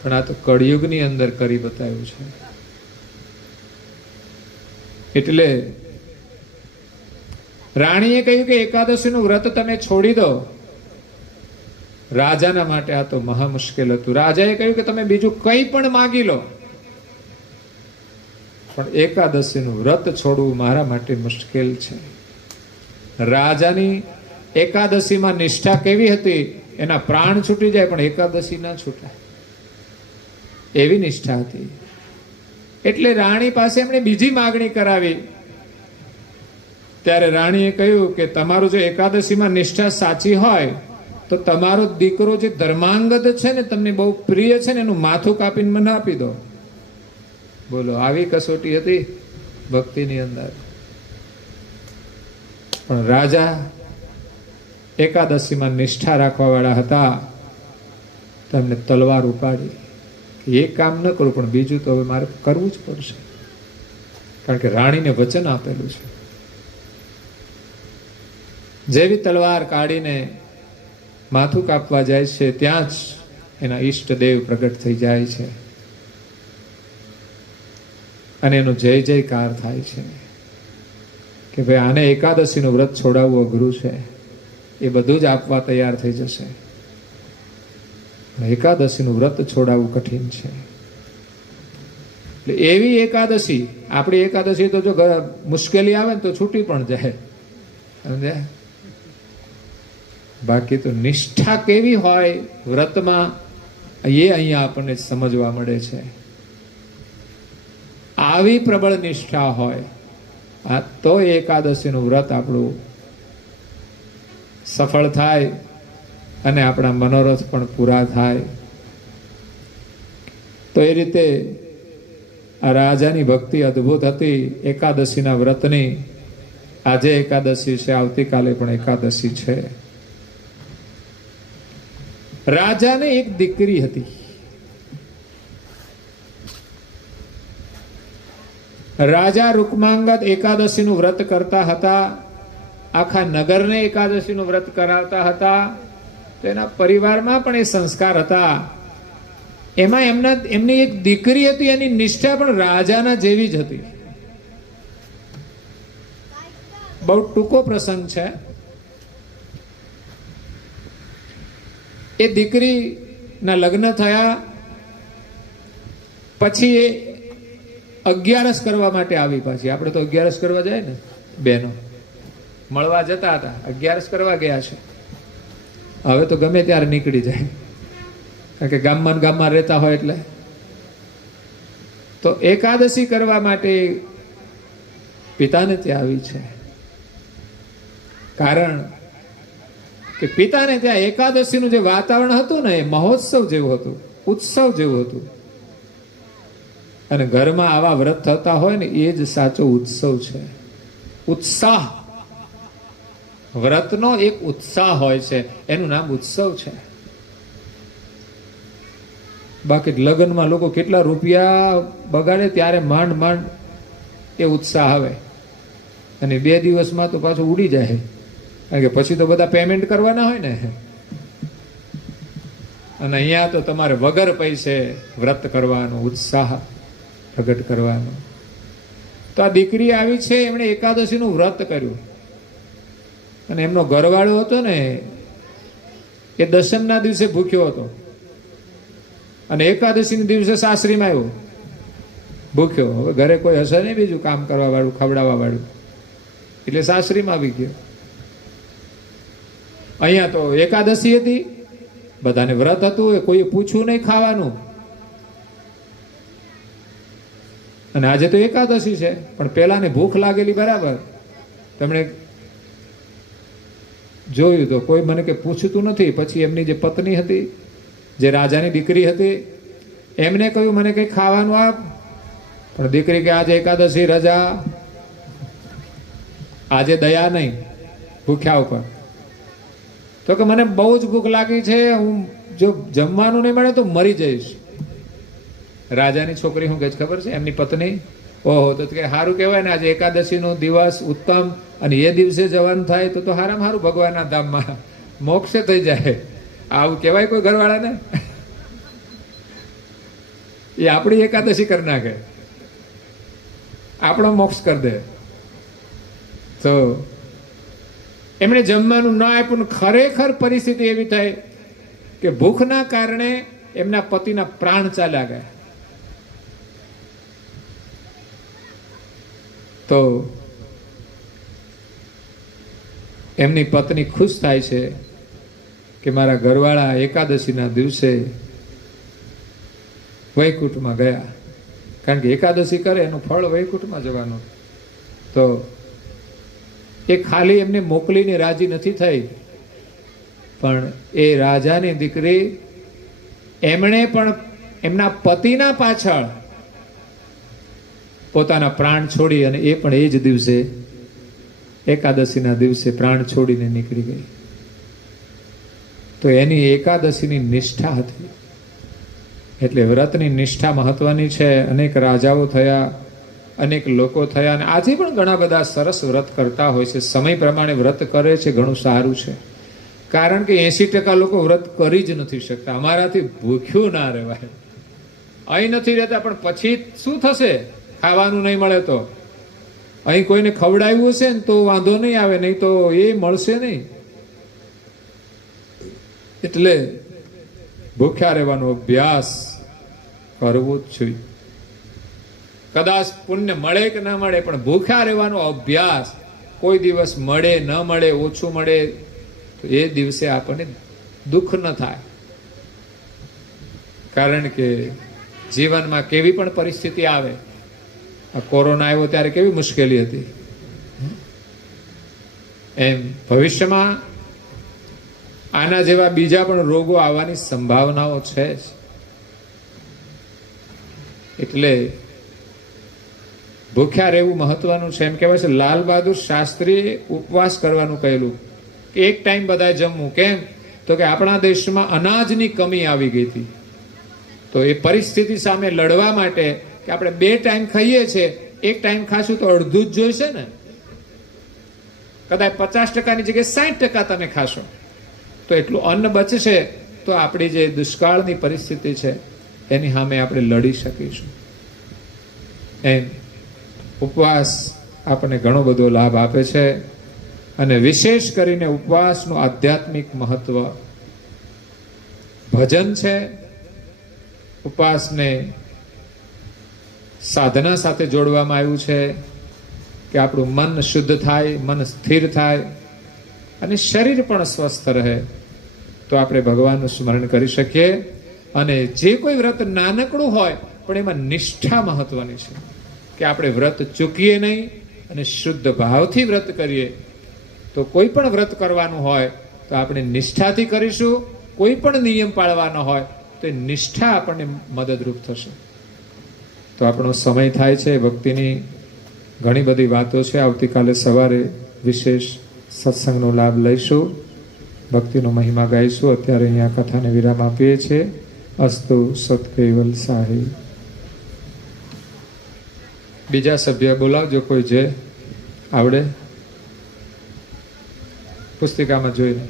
પણ આ તો કળિયુગની અંદર કરી બતાવ્યું છે. એટલે રાણીએ કહ્યું કે એકાદશીનું વ્રત તમે છોડી દો. રાજાના માટે આ તો મહા મુશ્કેલ હતું. રાજાએ કહ્યું કે તમે બીજું કંઈ પણ માગી લો, પણ એકાદશીનું વ્રત છોડવું મારા માટે મુશ્કેલ છે. રાજાની એકાદશીમાં નિષ્ઠા કેવી હતી, એના પ્રાણ છૂટી જાય પણ એકાદશી ના છૂટાય, એવી નિષ્ઠા હતી. એટલે રાણી પાસે એમણે બીજી માગણી કરાવી. ત્યારે રાણીએ કહ્યું કે તમારું જો એકાદશીમાં નિષ્ઠા સાચી હોય તો તમારો દીકરો જે ધર્માંગદ છે ને, તમને બહુ પ્રિય છે ને, એનું માથું કાપીને મને આપી દો. બોલો, આવી કસોટી હતી ભક્તિની અંદર. પણ રાજા એકાદશીમાં નિષ્ઠા રાખવા વાળા હતા. તેમને તલવાર ઉપાડી, એક કામ ન કરું પણ બીજું તો હવે મારે કરવું જ પડશે, કારણ કે રાણીને વચન આપેલું છે. જેવી તલવાર કાઢીને માથું કાપવા જાય છે, ત્યાં જ એના ઈષ્ટદેવ પ્રગટ થઈ જાય છે અને એનો જય જયકાર થાય છે કે ભાઈ આને એકાદશીનું વ્રત છોડાવવું અઘરું છે, એ બધું જ આપવા તૈયાર થઈ જશે. એકાદશીનું વ્રત છોડાવવું કઠિન છે. એટલે એવી એકાદશી, આપણી એકાદશી તો જો મુશ્કેલી આવે ને તો છૂટી પણ જાય, સમજ્યા? બાકી તો નિષ્ઠા કેવી હોય વ્રતમાં એ અહીંયા આપણને સમજવા મળે છે. આવી પ્રબળ નિષ્ઠા હોય આ તો એકાદશીનું વ્રત આપણું સફળ થાય અને આપણા મનોરથ પણ પૂરા થાય. તો એ રીતે આ રાજાની ભક્તિ અદ્ભુત હતી એકાદશીના વ્રતની. આજે એકાદશી છે, આવતીકાલે પણ એકાદશી છે. રાજાને એક દીકરી હતી. રાજા રૂકમાંગત એકાદશીનું વ્રત કરતા હતા. આખા નગરને એકાદશીનું વ્રત કરાવતા હતા. તો એના પરિવારમાં પણ એ સંસ્કાર હતા. એમાં એમની એક દીકરી હતી, એની નિષ્ઠા પણ રાજાના જેવી જ હતી. બહુ ટૂંકો પ્રસંગ છે. એ દીકરીના લગ્ન થયા પછી એ 11 કરવા માટે આવી. પાછી આપણે તો 11 કરવા જાય ને, બહેનો મળવા જતા હતા, 11 કરવા ગયા છે. હવે તો ગમે ત્યારે નીકળી જાય, કારણ કે ગામમાં રહેતા હોય એટલે. તો એકાદશી કરવા માટે પિતાને ત્યાં આવી છે. કારણ કે પિતાને ત્યાં એકાદશીનું જે વાતાવરણ હતું ને એ મહોત્સવ જેવું હતું, ઉત્સવ જેવું હતું. અને ઘરમાં આવા વ્રત થતા હોય ને એ જ સાચો ઉત્સવ છે. ઉત્સાહ, વ્રતનો એક ઉત્સાહ હોય છે, એનું નામ ઉત્સવ છે. બાકી લગ્નમાં લોકો કેટલા રૂપિયા બગાડે ત્યારે માંડ એ ઉત્સાહ આવે, અને 2 દિવસમાં તો પાછું ઉડી જાય, કારણ કે પછી તો બધા પેમેન્ટ કરવાના હોય ને. અને અહીંયા તો તમારે વગર પૈસે વ્રત કરવાનો ઉત્સાહ પ્રગટ કરવાનો. તો આ દીકરી આવી છે, એમણે એકાદશીનું વ્રત કર્યું. અને એમનો ઘરવાળો હતો ને એ દશમના દિવસે ભૂખ્યો હતો, અને એકાદશીના દિવસે સાસરીમાં આવ્યો ભૂખ્યો. હવે ઘરે કોઈ હશે નહીં બીજું કામ કરવા વાળું, ખવડાવવા વાળું, એટલે સાસરીમાં આવી ગયો. અહીંયા તો એકાદશી હતી, બધાને વ્રત હતું, એ કોઈ પૂછ્યું નહીં ખાવાનું. અને આજે તો એકાદશી છે, પણ પેલાને ભૂખ લાગેલી બરાબર. તેમણે જોયું તો કોઈ મને કે પૂછતું નથી. પછી એમની જે પત્ની હતી, જે રાજાની દીકરી હતી, એમને કહ્યું મને કંઈ ખાવાનું આપ. પણ દીકરી કે આજે એકાદશી રજા, આજે દયા નહીં ભૂખ્યા ઉપર. તો કે મને બહુ જ ભૂખ લાગી છે, હું જો જમવાનું નહીં મળે તો મરી જઈશ. રાજાની છોકરી શું કહે છે ખબર છે? એમની પત્ની, ઓહો, તો કે સારું કહેવાય ને, આજે એકાદશીનો દિવસ ઉત્તમ, અને એ દિવસે જવાનું થાય તો હારામાં સારું, ભગવાનના ધામમાં મોક્ષ થઈ જાય. આવું કહેવાય કોઈ ઘરવાળાને? એ આપણી એકાદશી કરી નાખે, આપણો મોક્ષ કરી દે. તો એમણે જમવાનું ન આપ્યું. ખરેખર પરિસ્થિતિ એવી થઈ કે ભૂખના કારણે એમના પતિના પ્રાણ ચાલ્યા ગયા. તો એમની પત્ની ખુશ થાય છે કે મારા ઘરવાળા એકાદશીના દિવસે વૈકુંઠમાં ગયા, કારણ કે એકાદશી કરે એનું ફળ વૈકુંઠમાં જવાનું. તો એ ખાલી એમને મોકલીને રાજી નથી થઈ, પણ એ રાજાની દીકરી એમણે પણ એમના પતિના પાછળ પોતાના પ્રાણ છોડી, અને એ પણ એ જ દિવસે એકાદશીના દિવસે પ્રાણ છોડીને નીકળી ગઈ. તો એની એકાદશીની નિષ્ઠા હતી. એટલે વ્રતની નિષ્ઠા મહત્વની છે. અનેક રાજાઓ થયા, અનેક લોકો થયા, અને આજે પણ ઘણા બધા સરસ વ્રત કરતા હોય છે. સમય પ્રમાણે વ્રત કરે છે, ઘણું સારું છે. કારણ કે 80% લોકો વ્રત કરી જ નથી શકતા. અમારાથી ભૂખ્યું ના રહેવાય. અહીં નથી રહેતા, પણ પછી શું થશે? ખાવાનું નહીં મળે તો અહીં કોઈને ખવડાવ્યું હશે ને તો વાંધો નહીં આવે, નહીં તો એ મળશે નહીં. એટલે ભૂખ્યા રહેવાનો અભ્યાસ કરવો જ જોઈએ. કદાચ પુણ્ય મળે કે ના મળે, પણ ભૂખ્યા રહેવાનો અભ્યાસ કોઈ દિવસ મળે ન મળે, ઓછું મળે, તો એ દિવસે આપણને દુઃખ ન થાય. કારણ કે જીવનમાં કેવી પણ પરિસ્થિતિ આવે, આ કોરોના આવ્યો ત્યારે કેવી મુશ્કેલી હતી, એમ ભવિષ્યમાં આના જેવા બીજા પણ રોગો આવવાની સંભાવનાઓ છે જ. એટલે ભૂખ્યા રહેવું મહત્વનું છે. એમ કહેવાય છે લાલ બહાદુર શાસ્ત્રીએ ઉપવાસ કરવાનું કહેલું, કે એક ટાઈમ બધાએ જમવું. કેમ? તો કે આપણા દેશમાં અનાજની કમી આવી ગઈ હતી. તો એ પરિસ્થિતિ સામે લડવા માટે કે આપણે 2 ટાઈમ ખાઈએ છીએ, એક ટાઈમ ખાશું તો અડધું જ જોઈશે ને. કદાચ 50%ની જગ્યાએ 60% તમે ખાશો તો એટલું અન્ન બચશે, તો આપણી જે દુષ્કાળની પરિસ્થિતિ છે એની સામે આપણે લડી શકીશું. એમ ઉપવાસ આપણને ઘણો બધો લાભ આપે છે. અને વિશેષ કરીને ઉપવાસનું આધ્યાત્મિક મહત્વ ભજન છે. ઉપવાસને સાધના સાથે જોડવામાં આવ્યું છે કે આપણું મન શુદ્ધ થાય, મન સ્થિર થાય અને શરીર પણ સ્વસ્થ રહે, તો આપણે ભગવાનનું સ્મરણ કરી શકીએ. અને જે કોઈ વ્રત નાનકડું હોય પણ એમાં નિષ્ઠા મહત્વની છે, કે આપણે વ્રત ચૂકીએ નહીં અને શુદ્ધ ભાવથી વ્રત કરીએ. તો કોઈ પણ વ્રત કરવાનું હોય તો આપણે નિષ્ઠાથી કરીશું. કોઈ પણ નિયમ પાળવાનો હોય તો એ નિષ્ઠા આપણને મદદરૂપ થશે. તો આપણો સમય થાય છે. ભક્તિની ઘણી બધી વાતો છે. આવતીકાલે સવારે વિશેષ સત્સંગનો લાભ લઈશું, ભક્તિનો મહિમા ગાઈશું. અત્યારે અહીંયા કથાને વિરામ આપીએ છીએ. અસ્તુ સત્કૈવલ સાહી. બીજા સભ્ય બોલાવજો, કોઈ જે આવડે પુસ્તિકામાં જોઈને.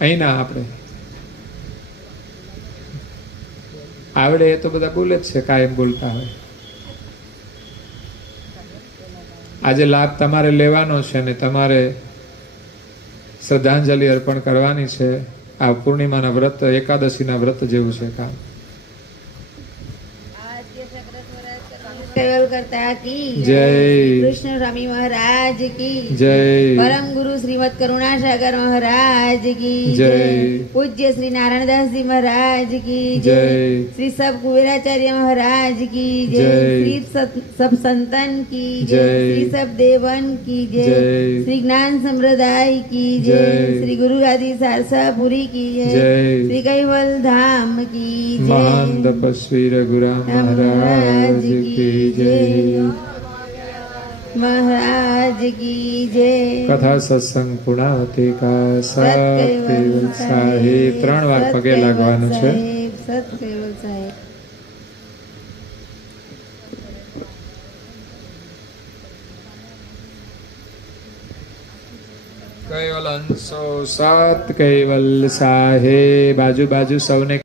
અહીં ના આપણે આવડે એ તો બધા બોલે જ છે, કાયમ બોલતા હોય. આજે લાભ તમારે લેવાનો છે ને તમારે શ્રદ્ધાંજલિ અર્પણ કરવાની છે. આ પૂર્ણિમાના વ્રત, એકાદશીના વ્રત જેવું છે કામ. કેવલ કરતા કી જય. કૃષ્ણ સ્વામી મહારાજ કી જય. પરમ ગુરુ શ્રીમદ કરુણાસાગર મહારાજ કી જય. પૂજ્ય શ્રી નારાયણદાસજી મહારાજ કી જય. શ્રી સબ કુબેરાચાર્ય મહારાજ કી જય. જય. શ્રી સબ સંતન કી જય. શ્રી સબ દેવન કી જય. જય. શ્રી જ્ઞાન સંપ્રદાય કી જય. જય. શ્રી ગુરુ ગાદી સારસાપુરી કી જય. જય. શ્રી કૈવલ ધામ કી જય. મહાન તપસ્વી રઘુરામ મહારાજ કી જય. મહારાજ કી જય. કથા સત્સંગ પૂર્ણાવતી કા સત્કેવલ સાહેબ. 3 વાર પગે લાગવાનું છે. સત્કેવલ સાહેબ. કૈવલ અંશો સત કૈવલ સાહેબ. બાજુ બાજુ સૌને